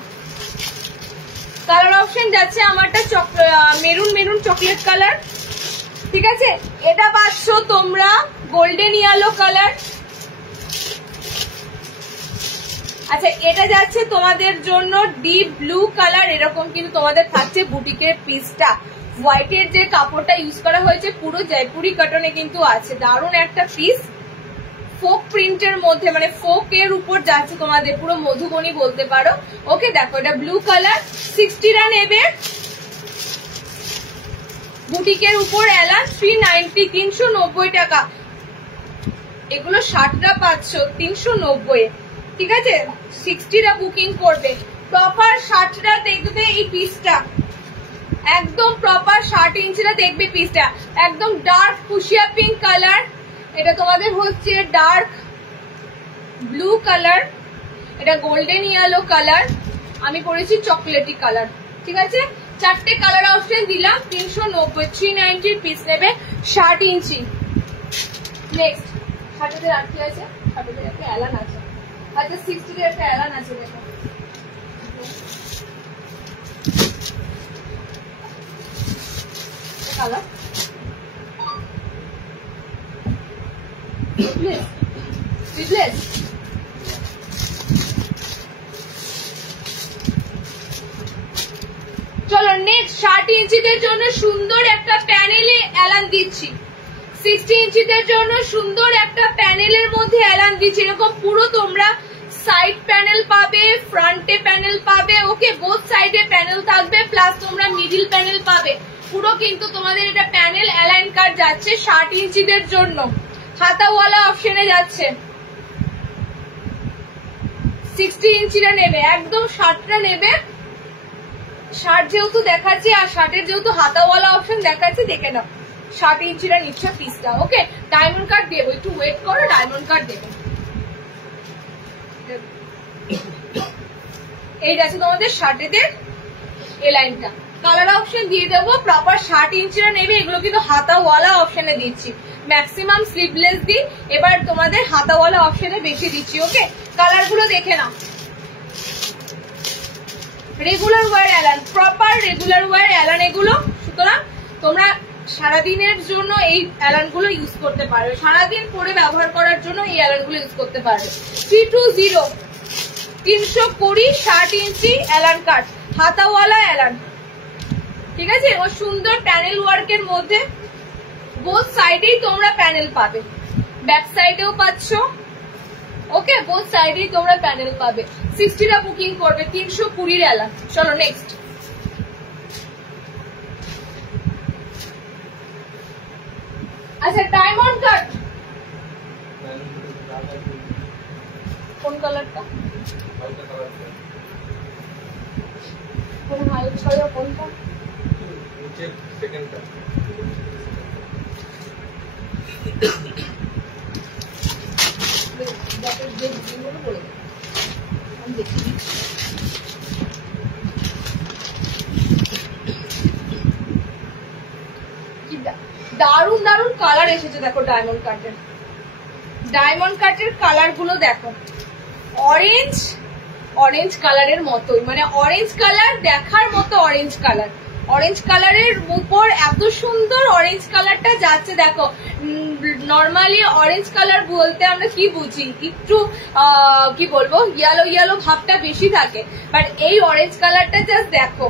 কালার অপশন যাচ্ছে আমারটা মেরুন চকলেট কালার। ঠিক আছে, এটা পাচ্ছ তোমরা গোল্ডেন ইয়েলো কালার। আচ্ছা এটা যাচ্ছে তোমাদের জন্য ডিপ ব্লু কালার। এরকম কিন্তু তোমাদের থাকছে বুটিকের পিসটা। হোয়াইটের যে কাপড়টা ইউজ করা হয়েছে পুরো জয়পুরি কটনে কিন্তু আছে, দারুণ একটা পিস। ফোক প্রিন্টের মধ্যে, মানে ফোক এর উপর যাচ্ছে তোমাদের, পুরো মধুবনী বলতে পারো। ওকে দেখো এটা ব্লু কালার। 60টা নেবে বুটিকের উপর অ্যালান, 390 390 টাকা। এগুলো 60টা পাচ্ছ 390। ঠিক আছে, 60টা বুকিং করবে। প্রপার 60টা দেখবে এই পিসটা, একদম প্রপার 60 ইঞ্চিটা দেখবে পিসটা। একদম ডার্ক ফুশিয়া পিঙ্ক কালার, এটা তোমাদের হচ্ছে ডার্ক ব্লু কালার, এটা গোল্ডেন ইয়েলো কালার, আমি পরেছি চকলেটি কালার। ঠিক আছে, 4টে কালার অপশন দিলাম। 390, 390 পিস নেবে 60 ইঞ্চি। নেক্সট 60 আর কি আছে? 60 একটা অ্যালান আছে। আচ্ছা 60 একটা অ্যালান আছে, দেখো কালার। চলো নেক্সট 60 ইঞ্চিদের জন্য সুন্দর একটা প্যানেলে অ্যালান দিচ্ছি। 60 ইঞ্চিদের জন্য সুন্দর একটা প্যানেলের মধ্যে অ্যালান দিচ্ছি। এরকম পুরো তোমরা সাইড প্যানেল পাবে, ফ্রন্টে প্যানেল পাবে। ওকে, বোথ সাইডে প্যানেল থাকবে, প্লাস তোমরা মিডিল প্যানেল পাবে। পুরো কিন্তু তোমাদের এটা প্যানেল অ্যালাইন কাট যাচ্ছে 60 ইঞ্চিদের জন্য, হাতাওয়ালা অপশনে যাচ্ছে। 60 ইঞ্চিটা নেবে, একদম 60টা নেবে। 60 যেহেতু দেখাচ্ছি আর 60-এর যেহেতু হাতাওয়ালা অপশন দেখাচ্ছি, দেখে নাও 60 ইঞ্চিটা নিচ্ছে পিসটা। ওকে, ডায়মন্ড কাট দেবো, একটু ওয়েট করো, ডায়মন্ড কাট দেবো। এই আছে তোমাদের 60-এদের এই লাইনটা। কালার অপশন দিয়ে দেবো, প্রপার 60 ইঞ্চিটা নেবে। এগুলো কিন্তু হাতাওয়ালা অপশনে দিচ্ছি, ম্যাক্সিমাম স্লিভলেস দিই, এবার তোমাদের হাতাওয়ালা অপশনে বেশি দিচ্ছি। ওকে, কালার গুলো দেখে নাও। Regular wear Alan, proper regular wear Alan এগুলো। সুতরাং তোমরা সারাদিনের জন্য এই অ্যালান গুলো ইউজ করতে পারবে, সারাদিন পরে ব্যবহার করার জন্য এই অ্যালান গুলো ইউজ করতে পারবে। 320 320 60 ইঞ্চি অ্যালান কাট, হাতাওয়ালা অ্যালান, ঠিক আছে। ও সুন্দর প্যানেল ওয়ার্কের মধ্যে বোথ সাইডেই তোমরা প্যানেল পাবে, ব্যাক সাইডেও পাচ্ছ। ওকে, বোথ সাইডেই তোমরা প্যানেল পাবে। 60টা বুকিং করবে, 320 অ্যালান। চলো নেক্সট। আচ্ছা, ডায়মন্ড কাট কোন কালারটা? কোন হাইট ছয় কোনটা? নিচের সেকেন্ডটা। দারুন দারুন কালার এসেছে দেখো ডায়মন্ড কাটের। ডায়মন্ড কাটের কালার গুলো দেখো, অরেঞ্জ অরেঞ্জ কালারের মতোই, মানে অরেঞ্জ কালার দেখার মতো অরেঞ্জ কালার। অরেঞ্জ কালারের উপর এত সুন্দর অরেঞ্জ কালারটা যাচ্ছে দেখো। নর্মালি অরেঞ্জ কালার বলতে আমরা কি বুঝি, একটু কি বলবো, ইয়েলো ইয়েলো ভাবটা বেশি থাকে, বাট এই অরেঞ্জ কালারটা জাস্ট দেখো,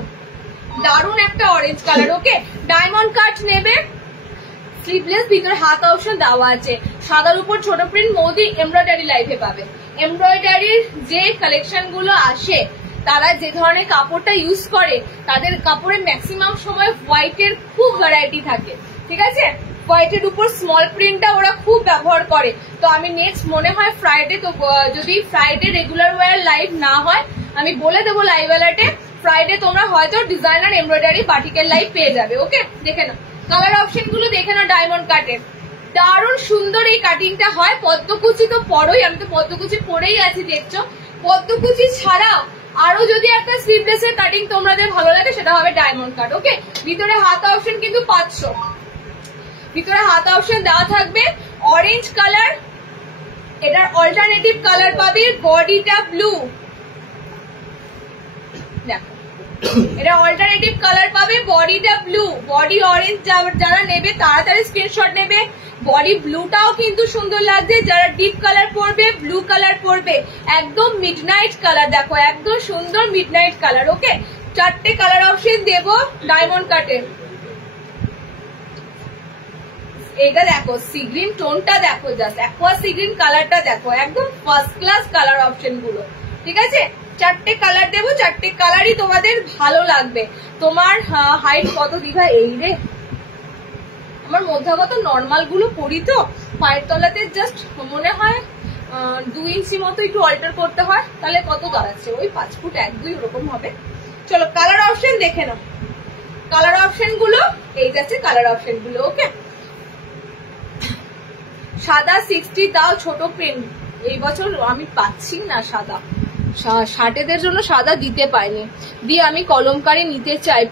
দারুন একটা অরেঞ্জ কালার। ওকে, ডায়মন্ড কাট নেবে, স্লিভলেস, ভিতরে হাত অপশন দেওয়া আছে। সাদার উপর ছোট প্রিন্ট, মোদি এমব্রয়ডারি লাইভে পাবে। এমব্রয়ডারির যে কালেকশন গুলো আসে, তারা যে ধরনের কাপড়টা ইউজ করে, তাদের কাপড়ে ম্যাক্সিমাম সময় হোয়াইটের খুব ভ্যারাইটি থাকে, ঠিক আছে। হোয়াইটের উপর স্মল প্রিন্টটা ওরা খুব ব্যবহার করে। তো আমি নেক্সট মনে হয় ফ্রাইডে, তো যদি ফ্রাইডে রেগুলার ওয়্যার লাইভ না হয়, আমি বলে দেবো লাইভ অ্যালার্টে, ফ্রাইডে তোমরা হয়তো ডিজাইনার এমব্রয়ডারি বাটিকের লাইভ পেয়ে যাবে। ওকে, দেখে নাও কালার অপশন গুলো, দেখে নাও ডায়মন্ড কাটের। দারুণ সুন্দর এই কাটিংটা হয়। পদ্মকুচি তো পরোই, আমি তো পদ্মকুচি পরেই আছি দেখছো। পদ্মকুচি ছাড়াও আরো যদি একটা স্লিভলেস এর কাটিং তোমাদের ভালো লাগে, সেটা হবে ডায়মন্ড কাট। ওকে, ভিতরে হাতা অপশন কিন্তু 500, ভিতরে হাতা অপশন দেওয়া থাকবে। অরেঞ্জ কালার, এটার অল্টারনেটিভ কালার পাবে, বডিটা ব্লু, দেখো এটা অল্টারনেটিভ কালার পাবে, বডিটা ব্লু, বডি অরেঞ্জ। যারা নেবে তাড়াতাড়ি স্ক্রিনশট নেবে। বডি ব্লুটাও কিন্তু সুন্দর লাগছে, যারা ডিপ কালার পরবে, ব্লু কালার পরবে, একদম মিডনাইট কালার, দেখো একদম সুন্দর মিডনাইট কালার। ওকে, 4টে কালার অপশন দেব ডায়মন্ড কাটে। এটা দেখো সি গ্রিন টোনটা দেখো, জাস্ট অ্যাকোয়া সি গ্রিন কালারটা দেখো, একদম ফার্স্ট ক্লাস কালার অপশন গুলো, ঠিক আছে। 4টে কালার দেবো, 4টে কালারই তোমাদের ভালো লাগবে। তোমার হাইট কত দিঘা? এই রে, আমার মধ্যগত নর্মাল গুলো পরি তো, পায়ের তলাতে জাস্ট মনে হয় 2 ইঞ্চি মতো একটু অল্টার করতে হয়, তাহলে কত দাঁড়াচ্ছে, ওই 5 ফুট 1-2 ওরকম হবে। চলো কালার অপশন দেখে নাও, কালার অপশন গুলো এই যাচ্ছে কালার অপশন গুলো। ওকে, সাদা 60, তাও ছোট প্রিন্ট। এই বছর আমি পাচ্ছি না সাদা, 60-এদের জন্য সাদা দিতে পাইনি। দিয়ে আমি কলমকারি নিতে চাই,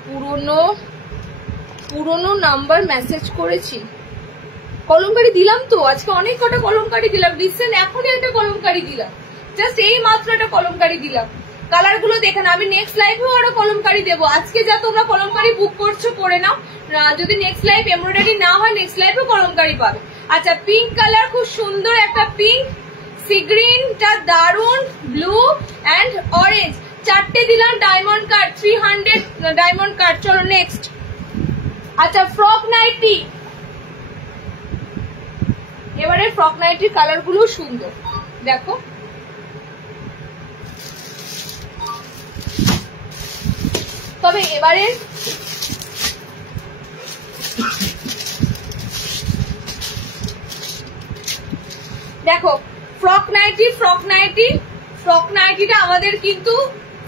পুরনো নাম্বার মেসেজ করেছি, কলমকারি দিলাম তো আজকে, অনেক কটা কলমকারি দিলাম, রিসেন্ট এখনই একটা কলমকারি দিলাম, জাস্ট এই মাত্র একটা কলমকারি দিলাম। কালার গুলো দেখেন, আমি নেক্সট লাইভেও আরো কলমকারি দেবো। আজকে যা তোমরা কলমকারি বুক করছো করে নাও, যদি নেক্সট লাইভ এমব্রয়ডারি না হয়, নেক্সট লাইভেও কলমকারি পাবে। আচ্ছা, পিঙ্ক কালার, খুব সুন্দর একটা পিঙ্ক, সি গ্রিনটা দারুন, ব্লু অ্যান্ড অরেঞ্জ, 4টে দিলাম ডায়মন্ড কাট, 300 ডায়মন্ড কাট। চলো নেক্সট। আচ্ছা, ফ্রক নাইটি, এবারে ফ্রক নাইটির কালার গুলো সুন্দর দেখো, তবে এবারে দেখো ফ্রক নাইটিটা আমাদের কিন্তু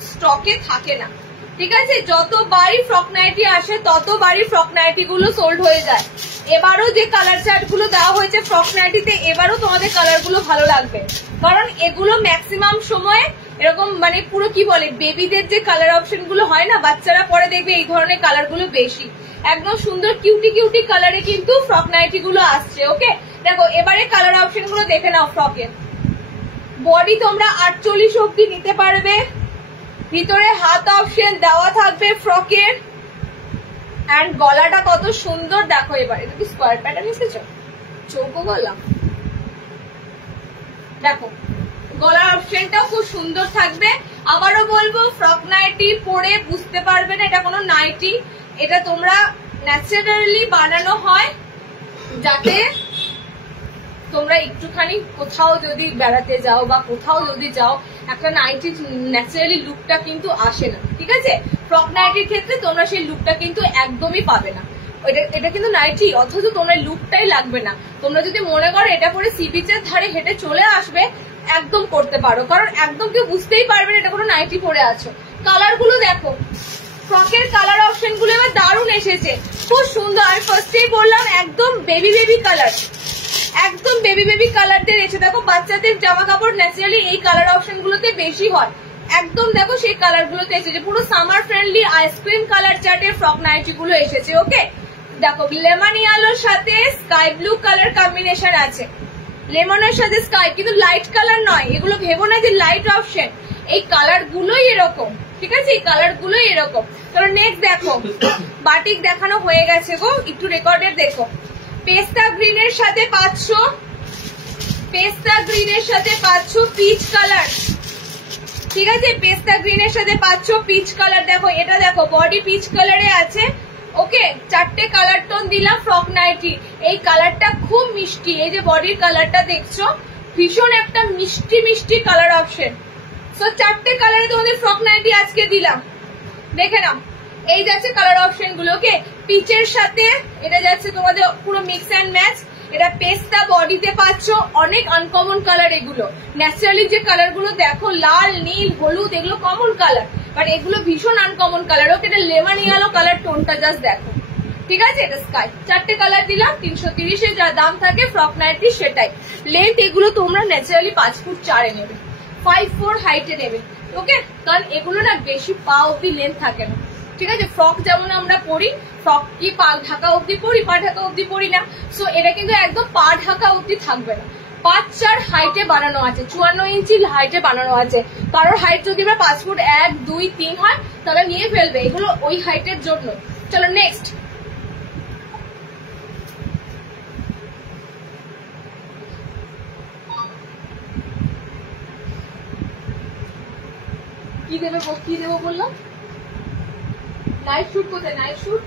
স্টকে থাকে না, ঠিক আছে? যতবারই ফ্রক নাইটি আসে ততবারই ফ্রক নাইটি গুলো সোল্ড হয়ে যায়। এবারও যে কালার চার্ট গুলো দেওয়া হয়েছে ফ্রক নাইটিতে, এবারও তোমাদের কালার গুলো ভালো লাগবে, কারণ এগুলো ম্যাক্সিমাম সময় এরকম মানে পুরো কি বলে বেবিদের যে কালার অপশন গুলো হয় না, বাচ্চারা পরে দেখবে এই ধরনের কালার গুলো বেশি একদম সুন্দর কিউটি কালারে কিন্তু ফ্রক নাইটি গুলো আসছে। ওকে, দেখো এবারে কালার অপশন গুলো দেখে নাও। ফ্রকের বডি তোমরা 48 অব্দি নিতে পারবে, ভিতরে হাত অপশন দেওয়া থাকবে ফ্রকের, এন্ড গলাটা কত সুন্দর দেখো। এবারে এটা কি স্কোয়ার প্যাটার্ন এসেছে, চৌকো গলা, দেখো গলার অপশনটাও খুব সুন্দর থাকবে। আবারও বলবো ফ্রক নাইটি পরে বুঝতে পারবে না এটা কোনো নাইটি, এটা তোমরা ন্যাচারালি বানানো হয় যাতে তোমরা একটুখানি কোথাও যদি বেড়াতে যাও বা কোথাও যদি যাও একটা নাইটি ন্যাচারালি লুকটা কিন্তু আসে না, ঠিক আছে? ফ্রক নাইটির ক্ষেত্রে তোমরা সেই লুকটা কিন্তু একদমই পাবে না। এটা কিন্তু নাইটি, অথচ তোমরা লুকটাই লাগবে না। তোমরা যদি মনে করো এটা পরে সি বিচের ধারে হেঁটে চলে আসবে, একদম করতে পারো, কারণ একদম কেউ বুঝতেই পারবে না এটা কোনো নাইটি পরে আছো। কালার গুলো দেখো, ফ্রকের কালার অপশন গুলো এবার দারুণ এসেছে, খুব সুন্দর। আমি ফার্স্টেই বললাম একদম বেবি কালার, একদম বেবি কালার দিয়ে এসে দেখো বাচ্চাদের জামা কাপড় ন্যাচারালি এই কালার অপশন গুলোতে বেশি হয়, একদম দেখো সেই কালার গুলোতে এসেছে। পুরো সামার ফ্রেন্ডলি আইসক্রিম কালার চার্টের ফ্রক নাইটি গুলো এসেছে। ওকে, দেখো লেমন ইয়েলোর সাথে স্কাই ব্লু কালার কম্বিনেশন আছে, লেমনের সাথে স্কাই, কিন্তু লাইট কালার নয়, এগুলো ভেবো না যে লাইট অপশন, এই কালার গুলোই এরকম, ঠিক আছে? এই কালার গুলোই এরকম। তাহলে নেক্সট দেখো, বাটিক দেখানো হয়ে গেছে গো, একটু রেকর্ডের দেখো। পেস্তা গ্রিনের সাথে পাচ্ছ পিচ কালার, ঠিক আছে? পেস্তা গ্রিনের সাথে পাচ্ছ পিচ কালার। দেখো এটা দেখো বডি পিচ কালারে আছে। ওকে, 4টে কালার টোন দিলাম ফ্রক নাইটি। এই কালারটা খুব মিষ্টি, এই যে বডির কালারটা দেখছো ভীষণ একটা মিষ্টি কালার অপশন। সো 4টে কালারে তোমাদের ফ্রক নাইটি আজকে দিলাম, দেখে নাও। এই যাচ্ছে কালার অপশন গুলো। ওকে, পিচের সাথে এটা যাচ্ছে তোমাদের পুরো মিক্স অ্যান্ড ম্যাচ। এটা পেস্তা বডিতে পাচ্ছ, অনেক আনকমন কালার এগুলো। ন্যাচারালি যে কালার গুলো দেখো লাল নীল হলুদ এগুলো কমন কালার, বাট এগুলো ভীষণ আনকমন কালার। ওকে, এটা লেমন ইয়েলো কালার টোনটা জাস্ট দেখো, ঠিক আছে? এটা স্কাই। 4টে কালার দিলাম, 330 যা দাম থাকে ফ্রক নাইটি সেটাই। লেন্থ এগুলো তোমরা ন্যাচারালি 5 ফুট 4 নেবে, 5'4" হাইটে নেবে। ওকে, কারণ এগুলো না বেশি পা অব্দি লেন্থ থাকে না, ঠিক আছে? ফ্রক যেমন আমরা পরি, ফ্রক কি পা ঢাকা অব্দি পরি, পা ঢাকা অব্দি পরি না। সো এটা কিন্তু একদম পা ঢাকা অব্দি থাকবে না, 5'4" হাইটে বানানো আছে, 54 ইঞ্চি হাইটে বানানো আছে। কারোর হাইট যদি 5 ফুট 1, 2, 3 হয় তাহলে নিয়ে ফেলবে, এগুলো ওই হাইটের জন্য। চলো নেক্সট, কি দেবো বললাম? নাইট শুট কোথায়? নাইট শুট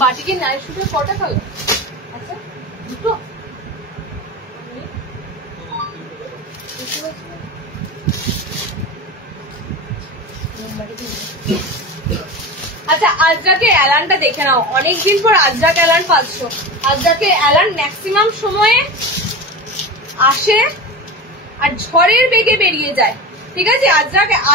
বাটিকে নাইট শুটের কটা কালার? আচ্ছা, দুটো। আচ্ছা, আজরাকে অ্যালানটা দেখে নাও, অনেকদিন পর আজরাক অ্যালান পাচ্ছ। আজরাকে অ্যালান ম্যাক্সিমাম সময়ে আসে আর ঝড়ের বেগে বেরিয়ে যায়, ঠিক আছে?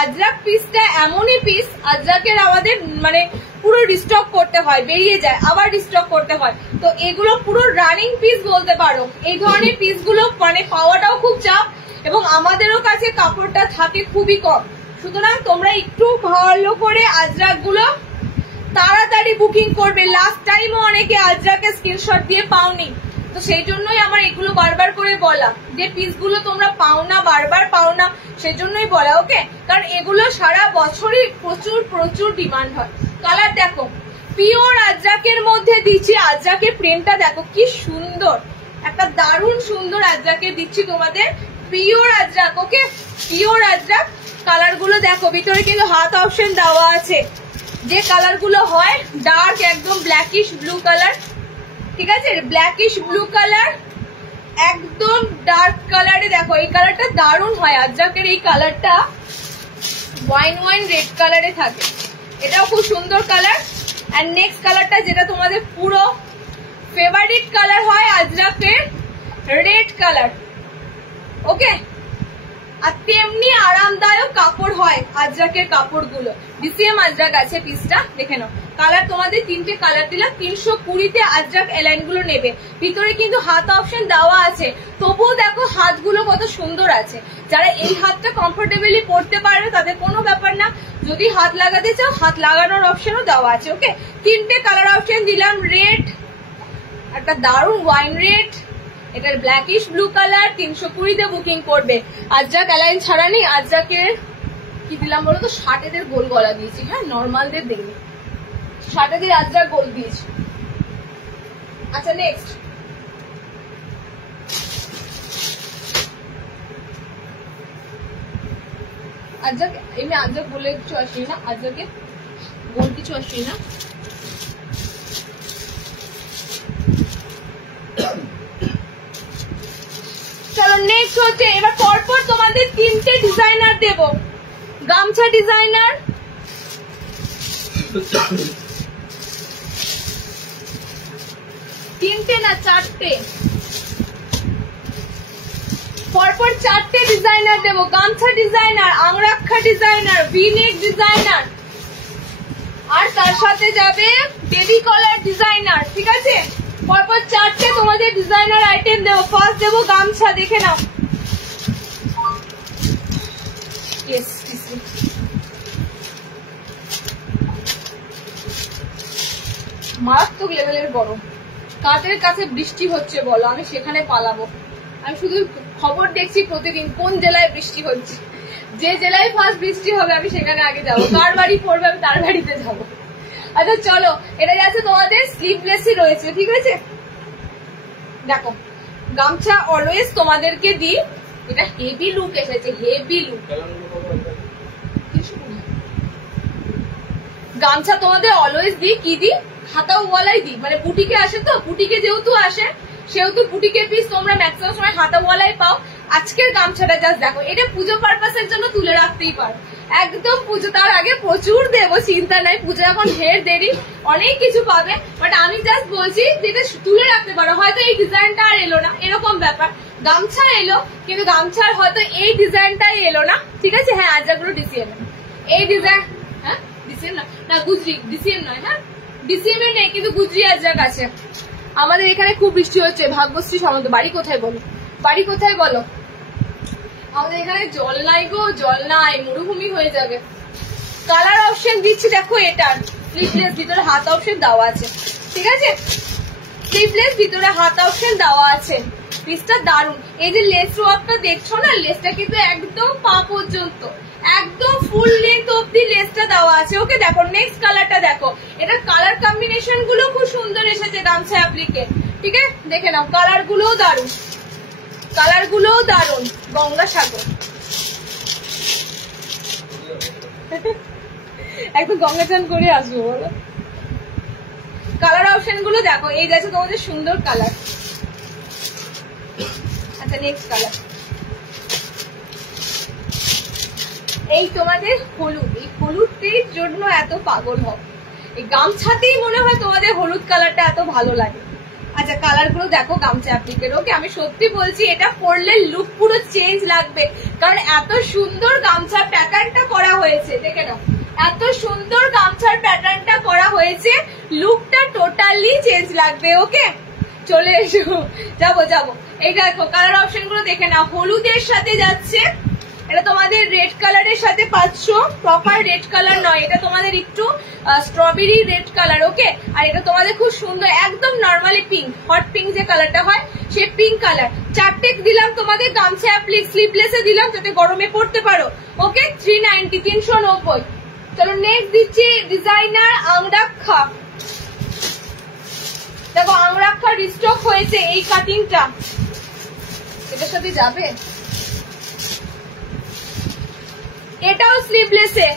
আজরাক পিসটা এমনই পিস, আজরাকের আমাদের মানে পুরো রিস্টক করতে হয়, বেরিয়ে যায় আবার রিস্টক করতে হয়। তো এগুলো পুরো রানিং পিস বলতে পারো। এই ধরনের পিসগুলো মানে পাওয়াটাও খুব চাপ, এবং আমাদেরও কাছে কাপড়টা থাকে খুবই কম। সুতরাং তোমরা একটু ভালো করে আজরাক গুলো তাড়াতাড়ি বুকিং করবে। লাস্ট টাইমও অনেকে আজরাকে স্ক্রিনশট দিয়ে পাওনি, তো সেই জন্যই আমার এগুলো বারবার করে বলা যে পিসগুলো তোমরা পাও না, বারবার পাও না, সেই জন্যই বলা। ওকে, কারণ এগুলো সারা বছরই প্রচুর ডিমান্ড হয়। কালার দেখো, পিওর আজরাকের মধ্যে দিচ্ছি, আজরাকের প্রিন্টটা দেখো কি সুন্দর, একটা দারুণ সুন্দর আজরাকে দিচ্ছি তোমাদের, পিওর আজরাক। ওকে, পিওর আজরাক। কালার গুলো দেখো, ভিতরে কিন্তু হাত অপশন দেওয়া আছে। যে কালার গুলো হয় ডার্ক একদম ব্ল্যাকিশ ব্লু কালার, ঠিক আছে? ব্ল্যাকিশ ব্লু কালার, একদম ডার্ক কালারে দেখো, এই কালারটা দারুণ হয় আজরাকের, এই কালারটা ওয়াইন রেড কালারে থাকে, এটাও খুব সুন্দর কালার। এন্ড নেক্সট কালারটা যেটা তোমাদের পুরো ফেভারিট কালার হয় আজরাকের, রেড কালার। ওকে, আর তেমনি আরামদায়ক কাপড় হয় আজরাকের কাপড়গুলো। ডিসিএম আজরাক আছে পিসটা, দেখে নাও। কালার তোমাদের 3টে কালার দিলাম। 320-তে আজরাক এলাইন গুলো নেবে। ভিতরে কিন্তু হাত অপশন দেওয়া আছে, তবুও দেখো হাতগুলো কত সুন্দর আছে। যারা এই হাতটা কমফোর্টেবলি পরতে পারবে তাদের কোনো ব্যাপার না। যদি হাত লাগাতে চাও হাত লাগানোর অপশনও দেওয়া আছে। ওকে, 3টে কালার অপশন দিলাম। রেড, একটা দারুণ ওয়াইন রেড, এটার ব্ল্যাকিশ ব্লু কালার। 320-তে বুকিং করবে। আজরাক এলাইন ছাড়া নেই। আজরাকের কি দিলাম বলো তো, 60-দের গোল গলা দিয়েছি। হ্যাঁ, নর্মালদের দেখবে 60-দের আজরাক গোল দিয়েছি। আচ্ছা, নেক্সট আজরাক, এমনি আজরাক বলে কিছু আসেনি না, আজরাকে গোল কিছু আসেনি না। চলো নেক্সট হচ্ছে, এবার পরপর তোমাদের 3টে ডিজাইনার দেব। গামছা ডিজাইনার, তিনটে না 4টে, পরপর 4টে ডিজাইনার দেব। গামছা designer, angrakha designer, V-neck designer, আর তার সাথে যাবে বেবি কলার ডিজাইনার। ঠিক আছে, পরপর 4টে তোমাদের ডিজাইনার আইটেম দেবো। ফার্স্ট দেবো গামছা, দেখে নাও। মারাত্মক লেভেলের গরম। কাদের কাছে বৃষ্টি হচ্ছে বলো, আমি সেখানে পালাবো। আমি শুধু খবর দেখছি প্রতিদিন কোন জেলায় বৃষ্টি হচ্ছে। যে জেলায় ফার্স্ট বৃষ্টি হবে আমি সেখানে আগে যাবো। কার বাড়ি পড়বে আমি তার বাড়িতে যাবো। আচ্ছা চলো, এটা যাচ্ছে তোমাদের স্লিভলেসই রয়েছে। ঠিক আছে, দেখো গামছা অলওয়েজ তোমাদেরকে দিই, এটা হেভি লুক এসেছে, হেভি লুক। গামছা তোমাদের অলওয়েজ দিই, কি দিই, হাতাও ওয়ালাই দিই। মানে বুটিকে আসে তো, বুটিকে যেহেতু আসে সেহেতু বুটিকের পিস তোমরা ম্যাক্সিমাম সময় হাতা ওয়ালাই পাও। আজকের গামছাটা জাস্ট দেখো, এটা পুজো পারপাসের জন্য তুলে রাখতেই পারো। একদম পুজো, তার আগে প্রচুর দেবো, চিন্তা নাই। পুজো এখন ঢের দেরি, অনেক কিছু পাবে। বাট আমি জাস্ট বলছি যেটা তুলে রাখতে পারো। হয়তো এই ডিজাইনটা আর এলো না, এরকম ব্যাপার। গামছা এলো কিন্তু গামছার হয়তো এই ডিজাইনটাই এলো না। ঠিক আছে, হ্যাঁ আজরাগুলো ডিসিএম, এই ডিজাইন, হ্যাঁ ডিসিএম না গুজরি, ডিসিএম নয়, হ্যাঁ ডিসিএম এ নেই কিন্তু গুজরি আজরাক আছে। আমাদের এখানে খুব বৃষ্টি হচ্ছে। ভাগ্যশ্রী সামন্ত, বাড়ি কোথায় বলো, বাড়ি কোথায় বলো? আমাদের এখানে জল নাই গো, জল নাই, মরুভূমি হয়ে যাবে। কালার অপশন দিচ্ছি দেখো, এটার স্লিভলেস, ভিতরে হাত অপশন দেওয়া আছে। ঠিক আছে, স্লিভলেস, ভিতরে হাত অপশন দেওয়া আছে। পিসটা দারুন। এই যে লেস ওয়ার্কটা দেখছো না, লেসটা কিন্তু একদম পা পর্যন্ত, একদম ফুল লেন্থ অব্দি লেসটা দেওয়া আছে। ওকে, দেখো নেক্সট কালারটা দেখো। এটা কালার কম্বিনেশন গুলো খুব সুন্দর এসেছে গামছা অ্যাপ্লিকে। ঠিক আছে, দেখে নাও, কালার গুলোও দারুন, কালার গুলোও দারুন। গঙ্গাসাগর, একটু গঙ্গা চান করে আসবো বলো। কালার অপশন গুলো দেখো, এই যাচ্ছে তোমাদের সুন্দর কালার। আচ্ছা নেক্সট কালার, এই তোমাদের হলুদ। এই হলুদের জন্য এত পাগল হও, এই গামছাতেই মনে হয় তোমাদের হলুদ কালারটা এত ভালো লাগে। আচ্ছা কালার গুলো দেখো গামছা অ্যাপ্লিকের। ওকে, আমি সত্যি বলছি এটা পরলে লুক পুরো চেঞ্জ লাগবে, কারণ এত সুন্দর গামছার প্যাটার্নটা করা হয়েছে। দেখে নাও, এত সুন্দর গামছার প্যাটার্নটা করা হয়েছে, লুকটা টোটালি চেঞ্জ লাগবে। ওকে, চলে এসো, যাবো যাবো। এই দেখো কালার অপশন গুলো দেখে নাও। হলুদের সাথে যাচ্ছে, এটা তোমাদের রেড কালারের সাথে পাচ্ছ। প্রপার রেড কালার নয়, এটা তোমাদের একটু স্ট্রবেরি রেড কালার। ওকে, আর এটা তোমাদের খুব সুন্দর একদম নর্মালি পিঙ্ক, হট পিঙ্ক যে কালারটা হয় সে পিঙ্ক কালার। 4টে দিলাম তোমাদের গামছা অ্যাপ্লিক, স্লিভলেসে দিলাম যাতে গরমে পড়তে পারো। ওকে, 390, 390। চলো নেক্সট দিচ্ছি ডিজাইনার আংরাক্ষা। দেখো আংরাক্ষা রিস্টক হয়েছে, এই কাটিংটা এটার সাথে যাবে। এটাও স্লিভলেসে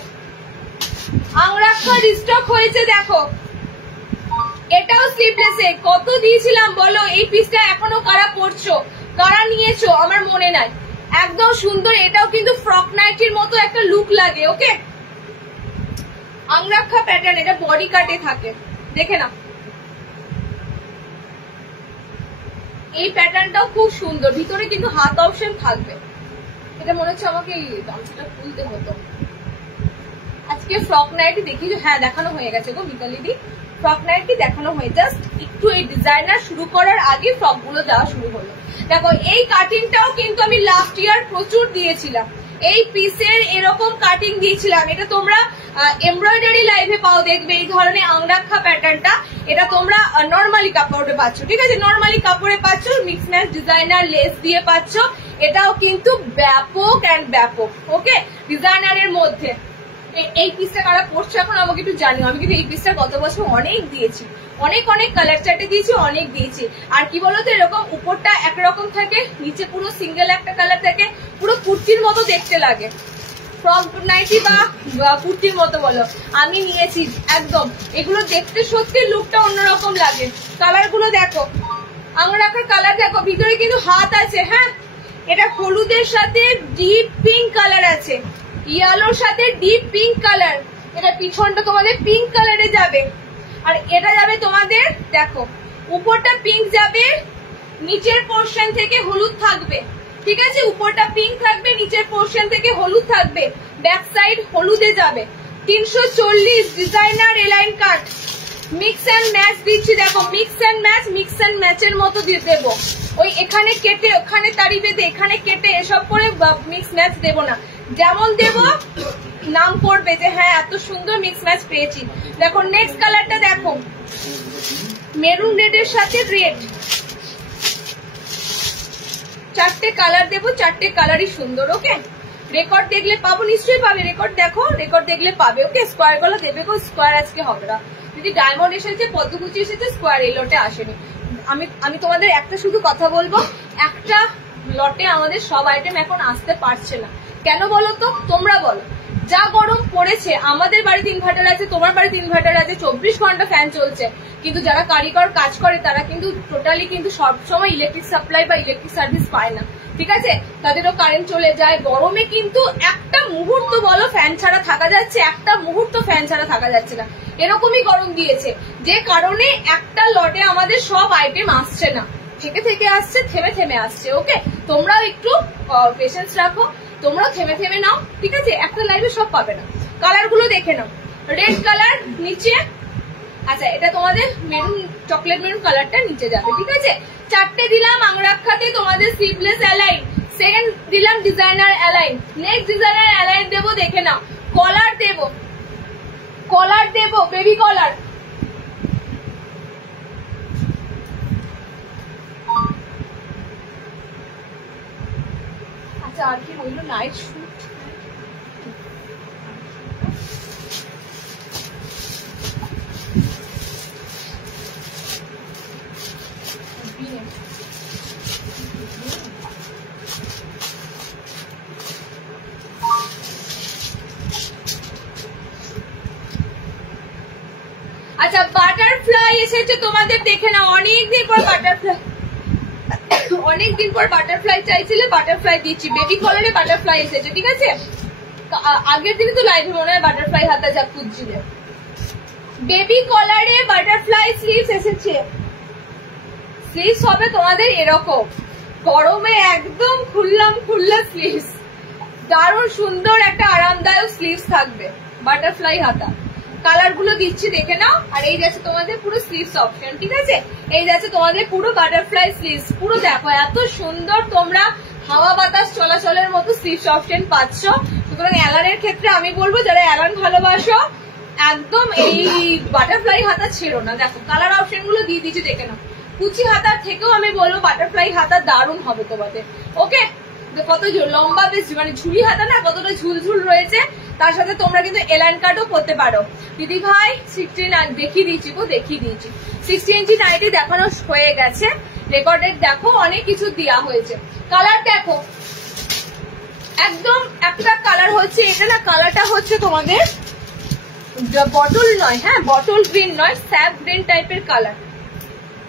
আংরাক্ষা রিস্টক হয়েছে। দেখো এটাও স্লিভলেসে। কত দিয়েছিলাম বলো এই পিসটা, এখনো কারা পড়ছো? কারা নিয়েছো আমার মনে নাই, একদম সুন্দর। এটাও কিন্তু ফ্রক নাইটির মতো একটা লুক লাগে। ওকে, আংরাক্ষা প্যাটার্ন, এটা বডি কাটে থাকে, দেখে না। এই প্যাটার্নটাও খুব সুন্দর, ভিতরে কিন্তু হাত অপশন থাকবে। এটা মনে হচ্ছে আমাকে এই গামছাটা খুলতে হতো। আজকে ফ্রক নাইটি দেখি, হ্যাঁ দেখানো হয়ে গেছে গো মিতালি দি, ফ্রক নাইটি দেখানো হয়ে, জাস্ট একটু এই ডিজাইনার শুরু করার আগে ফ্রক গুলো দেওয়া শুরু হলো। দেখো এই কাটিংটাও কিন্তু আমি লাস্ট ইয়ার প্রচুর দিয়েছিলাম, এই পিসের এরকম কাটিং দিয়েছিলাম। এটা তোমরা এমব্রয়ডারি লাইভে পাও, দেখবে এই ধরনের আংরাক্ষা প্যাটার্নটা। এটা তোমরা নর্মালি কাপড়ে পাচ্ছ, ঠিক আছে, নর্মালি কাপড়ে পাচ্ছ, মিক্স ম্যাচ ডিজাইনার লেস দিয়ে পাচ্ছ। এটাও কিন্তু ব্যাপক অ্যান্ড ব্যাপক। ওকে, ডিজাইনারের মধ্যে এই পিসটা কারা পড়ছে এখন আমাকে একটু জানিও। আমি কিন্তু এই পিসটা গত বছর অনেক দিয়েছি, অনেক কালার চার্টে দিয়েছি, অনেক দিয়েছি। আর কি বলতো, এরকম উপরটা একরকম থাকে, নিচে পুরো সিঙ্গেল একটা কালার থাকে, পুরো কুর্তির মতো দেখতে লাগে, ফ্রক নাইটি বা কুর্তির মতো বলো। আমি নিয়েছি একদম, এগুলো দেখতে সত্যি লুকটা অন্যরকম লাগে। কালার গুলো দেখো, আংরাখার কালার দেখো, ভিতরে কিন্তু হাত আছে। হ্যাঁ, এটা হলুদের সাথে ডিপ পিঙ্ক কালার আছে, ইয়েলোর সাথে ডিপ পিঙ্ক কালার। এটা পিছনটা তোমাদের পিঙ্ক কালারে যাবে, আর এটা যাবে তোমাদের, দেখো উপরটা পিঙ্ক যাবে, নিচের পোর্শন থেকে হলুদ থাকবে, ঠিক আছে, উপরটা পিঙ্ক থাকবে, নিচের পোর্শন থেকে হলুদ থাকবে, ব্যাক সাইড হলুদে যাবে। 340 designer align cut, mix and match দিচ্ছি। দেখো মিক্স অ্যান্ড ম্যাচের মতো দিয়ে দেবো, ওই এখানে কেটে ওখানে তাড়ি বেঁধে এখানে কেটে এসব করে মিক্স ম্যাচ দেবো না, যেমন দেবো নাম করবে যে হ্যাঁ এত সুন্দর মিক্স ম্যাচ পেয়েছি। দেখো নেক্সট কালারটা দেখো, মেরুন রেডের সাথে রেড, চারটে কালার দেবো, চারটে কালারই সুন্দর। ওকে, রেকর্ড দেখলে পাবো, নিশ্চয়ই পাবে, রেকর্ড দেখো, রেকর্ড দেখলে পাবে। ওকে, স্কোয়ার গুলো দেবে গো, স্কোয়ার আজকে হবে না। যদি ডায়মন্ড এসেছে, পদ্মকুচি এসেছে, স্কোয়ার এই লটে আসেনি। আমি তোমাদের একটা শুধু কথা বলবো, একটা লটে আমাদের সব আইটেম এখন আসতে পারছে না, কেন বলো তো, তোমরা বলো। যা গরম পড়েছে, আমাদের বাড়িতে ইনভার্টার আছে, তোমার বাড়িতে ইনভার্টার আছে, 24 ঘন্টা ফ্যান চলছে, কিন্তু যারা কারিগর কাজ করে তারা কিন্তু টোটালি কিন্তু সবসময় ইলেকট্রিক সাপ্লাই বা ইলেকট্রিক সার্ভিস পায় না, ঠিক আছে, তাদেরও কারেন্ট চলে যায়। গরমে কিন্তু একটা মুহূর্ত বলো ফ্যান ছাড়া থাকা যাচ্ছে, একটা মুহূর্ত ফ্যান ছাড়া থাকা যাচ্ছে না, এরকমই গরম দিয়েছে, যে কারণে একটা লটে আমাদের সব আইটেম আসছে না, থেকে থেকে আসছে, থেমে থেমে আসছে। ওকে, তোমরাও একটু পেশেন্স রাখো, তোমরাও থেমে থেমে নাও, ঠিক আছে, একটা লাইভে সব পাবে না। কালার গুলো দেখে নাও, রেড কালার নিচে, আচ্ছা এটা তোমাদের মেরুন, চকলেট মেরুন কালারটা নিচে যাবে, ঠিক আছে। চারটে দিলাম আংরাক্ষাতে তোমাদের স্লিভলেস অ্যালাইন, সেকেন্ড দিলাম designer align, next designer align দেবো, দেখে নাও। কলার দেবো, কলার দেবো, বেবি কলার, আচ্ছা আর কি রইল, নাইট শুট, আচ্ছা বাটারফ্লাই এসেছে তোমাদের, দেখে না, অনেকদিন পর বাটারফ্লাই, অনেকদিন পর বাটারফ্লাই চাইছিলে, বাটারফ্লাই দিচ্ছি, বেবি কলারে বাটারফ্লাই এসেছে, ঠিক আছে। আগের দিনে তো লাইভে মনে হয় বাটারফ্লাই হাতা যা খুঁজছিলে, বেবি কলারে বাটারফ্লাই স্লিভস এসেছে। স্লিভস হবে তোমাদের এরকম, গরমে একদম খুল্লা স্লিভস, দারুণ সুন্দর একটা আরামদায়ক স্লিভস থাকবে, বাটারফ্লাই হাতা। কালার গুলো দিচ্ছি দেখে নাও, আর এই যাচ্ছে তোমাদের পুরো স্লিভস অপশন, ঠিক আছে, এই যাচ্ছে তোমাদের পুরো বাটারফ্লাই স্লিভস, পুরো দেখো এত সুন্দর, তোমরা হাওয়া বাতাস চলাচলের মতো স্লিভস অপশন পাচ্ছ। সুতরাং অ্যালানের ক্ষেত্রে আমি বলবো, যারা অ্যালান ভালোবাসো একদম এই বাটারফ্লাই হাতা ছেড়ো না। দেখো কালার অপশন গুলো দিয়ে দিচ্ছি দেখে নাও, কুচি হাতার থেকেও আমি বলবো বাটারফ্লাই হাতা দারুণ হবে তোমাদের। ওকে, কত লম্বা বেশ মানে ঝুড়ি হাতা না, কতটা ঝুলঝুল রয়েছে, তার সাথে তোমরা কিন্তু এলাইন কাটও করতে পারো। দিদি ভাই 16 দেখিয়ে দিয়েছি গো, দেখিয়ে দিয়েছি, 60 ইঞ্চি নাইটি দেখানো হয়ে গেছে, রেকর্ডেড দেখো অনেক কিছু দেওয়া হয়েছে। কালার দেখো, একদম একটা কালার হচ্ছে এটা না, কালারটা হচ্ছে তোমাদের বটল নয়, হ্যাঁ বটল গ্রিন নয়, স্যাপ গ্রিন টাইপের কালার,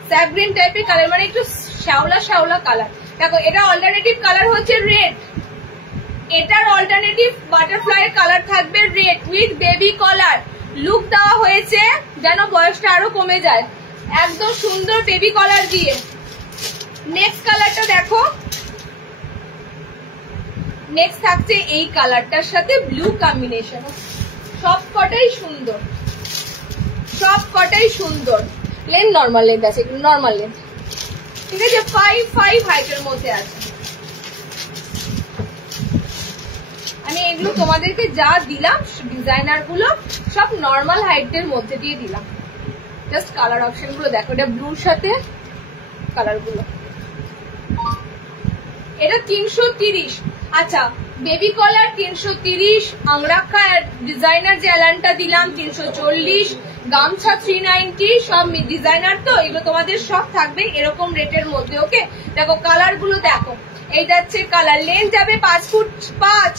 স্যাপ গ্রিন টাইপের কালার, মানে একটু শ্যাওলা শ্যাওলা কালার, দেখো এটা অল্টারনেটিভ কালার হচ্ছে রেড, এটার অল্টারনেটিভ বাটারফ্লাই কালার থাকবে red with baby collar. Look দেওয়া হয়েছে যেন বয়সটা আরো কমে যায়, একদম সুন্দর বেবি কলার দিয়ে। নেক্সট কালারটা দেখো, নেক্সট থাকছে এই কালারটার সাথে ব্লু কম্বিনেশন। সব কটাই সুন্দর, সব কটাই সুন্দর। লেন্থ নর্মাল লেন্থ আছে, নর্মাল লেন্থ, ঠিক আছে। 5'5" হাইটের মধ্যে আছে। আমি এগুলো তোমাদেরকে যা দিলাম ডিজাইনার গুলো সব নর্মাল হাইটের মধ্যে দিয়ে দিলাম। জাস্ট কালার অপশন গুলো দেখো, এটা ব্লুর সাথে কালার গুলো। এটা 330। আচ্ছা, বেবি কলার 330, আংরাক্ষা ডিজাইনার যে অ্যালানটা দিলাম 340, গামছা 390, সব ডিজাইনার তো এগুলো তোমাদের সব থাকবে এরকম রেটের মধ্যে। ওকে, দেখো কালার গুলো দেখো, এইটা হচ্ছে কালার, লেন্থ যাবে 5 ফুট 5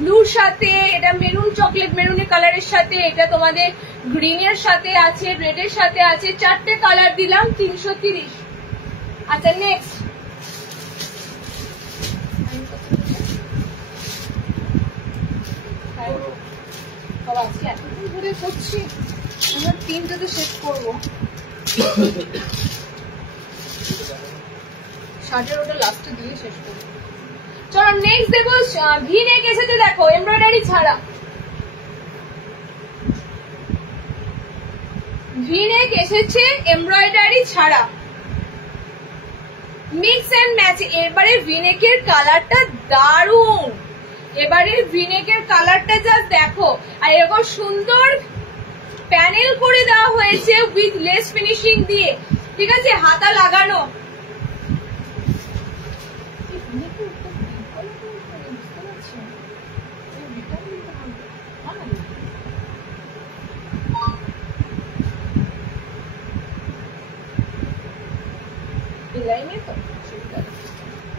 ব্লুর সাথে, এটা মেরুন চকলেট মেরুনের কালারের সাথে, এটা তোমাদের গ্রিনের সাথে আছে, রেডের সাথে আছে, 4টে কালার দিলাম 330। আচ্ছা নেক্সট, আজকে এতদিন ধরে করছি, আমরা 3টাতে শেষ করবো। শার্টের ওটা লাস্টে দিয়ে শেষ করবো। চলো নেক্সট দেখো, ভি নেক এসেছে দেখো এমব্রয়ডারি ছাড়া। ভি নেক এসেছে এমব্রয়ডারি ছাড়া, মিক্স এন্ড ম্যাচ। এবারে ভি নেকের কালারটা দারুণ, এবারে ভি নেকের কালারটা জাস্ট দেখো। আর এরকম সুন্দর প্যানেল করে দেওয়া হয়েছে উইথ লেস ফিনিশিং দিয়ে, ঠিক আছে, হাতা লাগানো।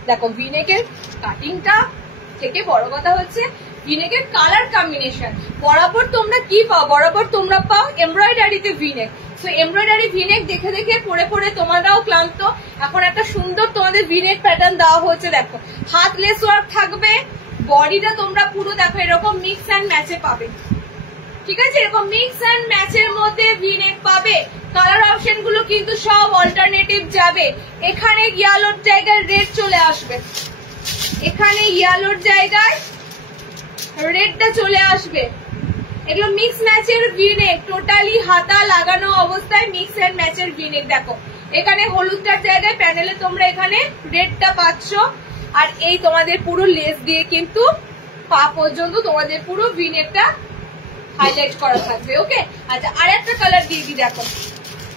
দেখো ভিনেকের কাটিংটা থেকে বড় কথা হচ্ছে ভিনেকের কালার কম্বিনেশন। বরাবর তোমরা কি পাও, বরাবর তোমরা পাও এমব্রয়ডারিতে ভিনেক। সো এমব্রয়ডারি ভিনেক দেখে দেখে পরে পরে তোমরাও ক্লান্ত, এখন একটা সুন্দর তোমাদের ভিনেক প্যাটার্ন দেওয়া হচ্ছে। দেখো হাত লেস ওয়ার্ক থাকবে, বডিটা তোমরা পুরো দেখো এরকম মিক্স অ্যান্ড ম্যাচে পাবে, ঠিক আছে, এরকম মিক্স অ্যান্ড ম্যাচের মধ্যে ভিনেক পাবে। কালার অপশন গুলো কিন্তু সব অল্টারনেটিভ যাবে। এখানে ইয়েলোর জায়গায় রেড চলে আসবে, এখানে ইয়েলোর জায়গায় রেডটা চলে আসবে। এগুলো মিক্স ম্যাচের ভিনেক, টোটালি হাতা লাগানো অবস্থায় মিক্স অ্যান্ড ম্যাচের ভিনেক। দেখো এখানে হলুদটার জায়গায় প্যানেলে তোমরা এখানে রেডটা পাচ্ছ, আর এই তোমাদের পুরো লেস দিয়ে কিন্তু পা পর্যন্ত তোমাদের পুরো ভিনেকটা হাইলাইট করা থাকবে। ওকে, আচ্ছা আর একটা কালার দিয়ে দিই, দেখো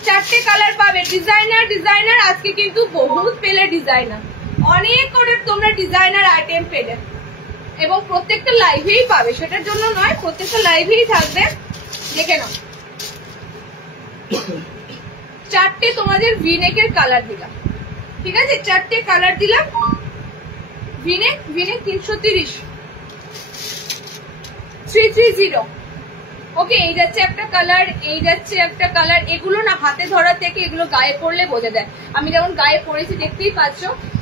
4টে কালার পাবে। ডিজাইনার ডিজাইনার আজকে কিন্তু বহুত পেলে, ডিজাইনার অনেক করে তোমরা ডিজাইনার আইটেম পেলে, এবং প্রত্যেকটা লাইভেই পাবে, সেটার জন্য নয়, প্রত্যেকটা লাইভেই থাকবে, দেখে নাও। 4টে তোমাদের ভিনেকের কালার দিলাম, ঠিক আছে, 4টে কালার দিলাম। V-neck V-neck 330 330। ওকে, এই যাচ্ছে একটা কালার, এই যাচ্ছে একটা কালার। এগুলো না হাতে ধরা থেকে এগুলো গায়ে পড়লে বোঝা যায়। আমি যেমন গায়ে পড়েছি দেখতেই পাচ্ছ,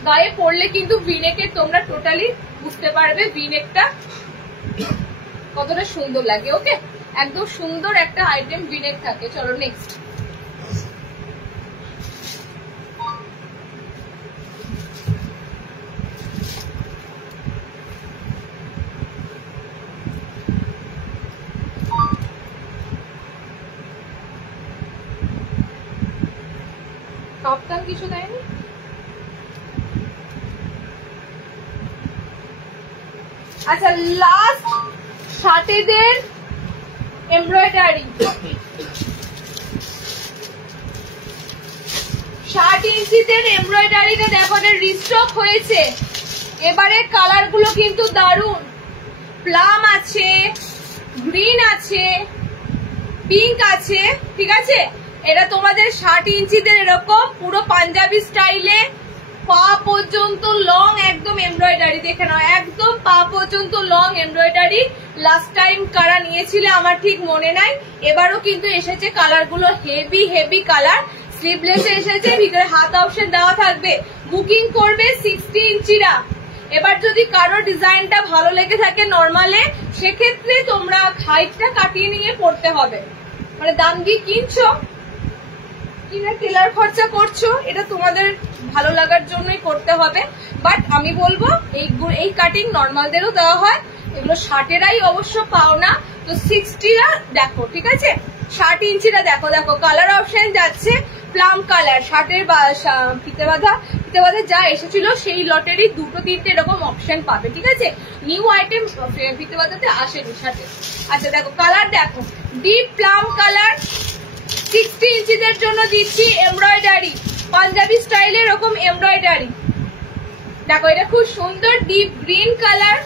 গায়ে পড়লে কিন্তু ভিনেকের তোমরা টোটালি বুঝতে পারবে ভিনেকটা কতটা সুন্দর লাগে। ওকে, একদম সুন্দর একটা আইটেম ভিনেক থাকে। চলো নেক্সট, কাপ্তান কিছু দেয়নি। আচ্ছা লাস্ট শার্টেদের এমব্রয়ডারি, 60 ইঞ্চিদের এমব্রয়ডারিটা দেখো রিস্টক হয়েছে। এবারে কালার গুলো কিন্তু দারুন, প্লাম আছে, গ্রিন আছে, পিঙ্ক আছে, ঠিক আছে। এটা তোমাদের 60 ইঞ্চিদের এরকম পুরো পাঞ্জাবি স্টাইলে পা পর্যন্ত লং একদম এমব্রয়ডারি, দেখে নাও একদম পা পর্যন্ত লং এমব্রয়ডারি। লাস্ট টাইম কারা নিয়েছিলে আমার ঠিক মনে নাই, এবারও কিন্তু এসেছে কালার গুলো হেভি হেভি কালার। স্লিভলেসে এসেছে, ভিতরে হাত অপশন দেওয়া থাকবে। বুকিং করবে 60 ইঞ্চিরা। এবার যদি কারো ডিজাইনটা ভালো লেগে থাকে নর্মালে, সেক্ষেত্রে তোমরা হাইটটা কাটিয়ে নিয়ে পড়তে হবে। মানে দাম দিয়ে কিনছো, কিনে টেলার খরচা করছো, এটা তোমাদের ভালো লাগার জন্যই করতে হবে। বাট আমি বলবো এই কাটিং নর্মালদেরও দেওয়া হয়, এগুলো 60-এরাই অবশ্য পাও না। তো 60-রা দেখো, ঠিক আছে? 60 ইঞ্চিরা দেখো, দেখো কালার অপশন যাচ্ছে প্লাম কালার। 60-এর ফিতে বাঁধা যা এসেছিল সেই লটেরই 2-3টে এরকম অপশন পাবে, ঠিক আছে? নিউ আইটেম ফিতে বাঁধাতে আসেনি 60-এ। আচ্ছা দেখো কালার, দেখো ডিপ প্লাম কালার। 60 ইঞ্চিদের জন্য দিচ্ছি এমব্রয়ডারি, পাঞ্জাবি স্টাইলে এরকম এমব্রয়ডারি। দেখো এটা খুব সুন্দর ডিপ গ্রিন কালার,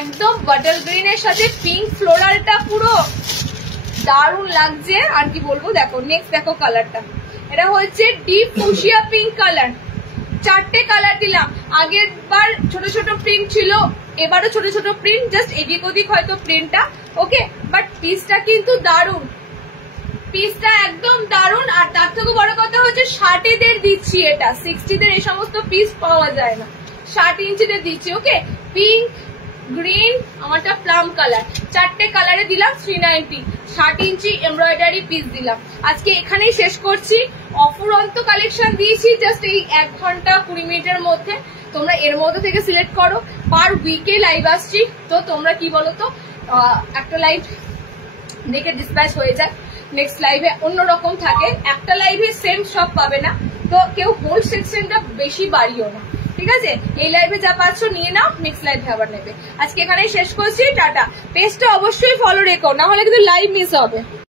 একদম বটল গ্রিনের সাথে পিঙ্ক ফ্লোরালটা পুরো দারুণ লাগছে। আর কি বলবো, দেখো নেক্সট দেখো কালারটা, এটা হচ্ছে ডিপ ফুশিয়া পিঙ্ক কালার। 4টে কালার দিলাম। আগের বার ছোট ছোট প্রিন্ট ছিল, এবারও ছোট ছোট প্রিন্ট, জাস্ট এদিক ওদিক হয়তো প্রিন্টটা, ওকে? বাট পিসটা কিন্তু দারুণ, পিসটা একদম দারুণ। আর তার থেকে বড় কথা হচ্ছে 60-দের দিচ্ছি এটা, 60-দের এই সমস্ত পিস পাওয়া যায় না। 60 ইঞ্চিদের দিচ্ছি, ওকে? পিঙ্ক, গ্রিন, আমারটা প্লাম কালার, 4টে কালারে দিলাম 390। 60 ইঞ্চি এমব্রয়ডারি পিস দিলাম। আজকে এখানেই শেষ করছি। অফুরন্ত কালেকশন দিয়েছি জাস্ট এই 1 ঘন্টা 20 মিনিটের মধ্যে। তোমরা এর মধ্যে থেকে সিলেক্ট করো। পার উইকে লাইভ আসছি, তো তোমরা কি বলো তো, একটা লাইভ দেখে ডিসপ্যাচ হয়ে যায়, নেক্সট লাইভে অন্যরকম থাকে। একটা লাইভে সেম সব পাবে না, তো কেউ হোল সেকশনটা বেশি বাড়িও না, ঠিক আছে? এই লাইভে যা পাচ্ছ নিয়ে নাও, নেক্সট লাইভে আবার নেবে। আজকে এখানেই শেষ করছি, টাটা। পেজটা অবশ্যই ফলো রেখো, না হলে কিন্তু লাইভ মিস হবে।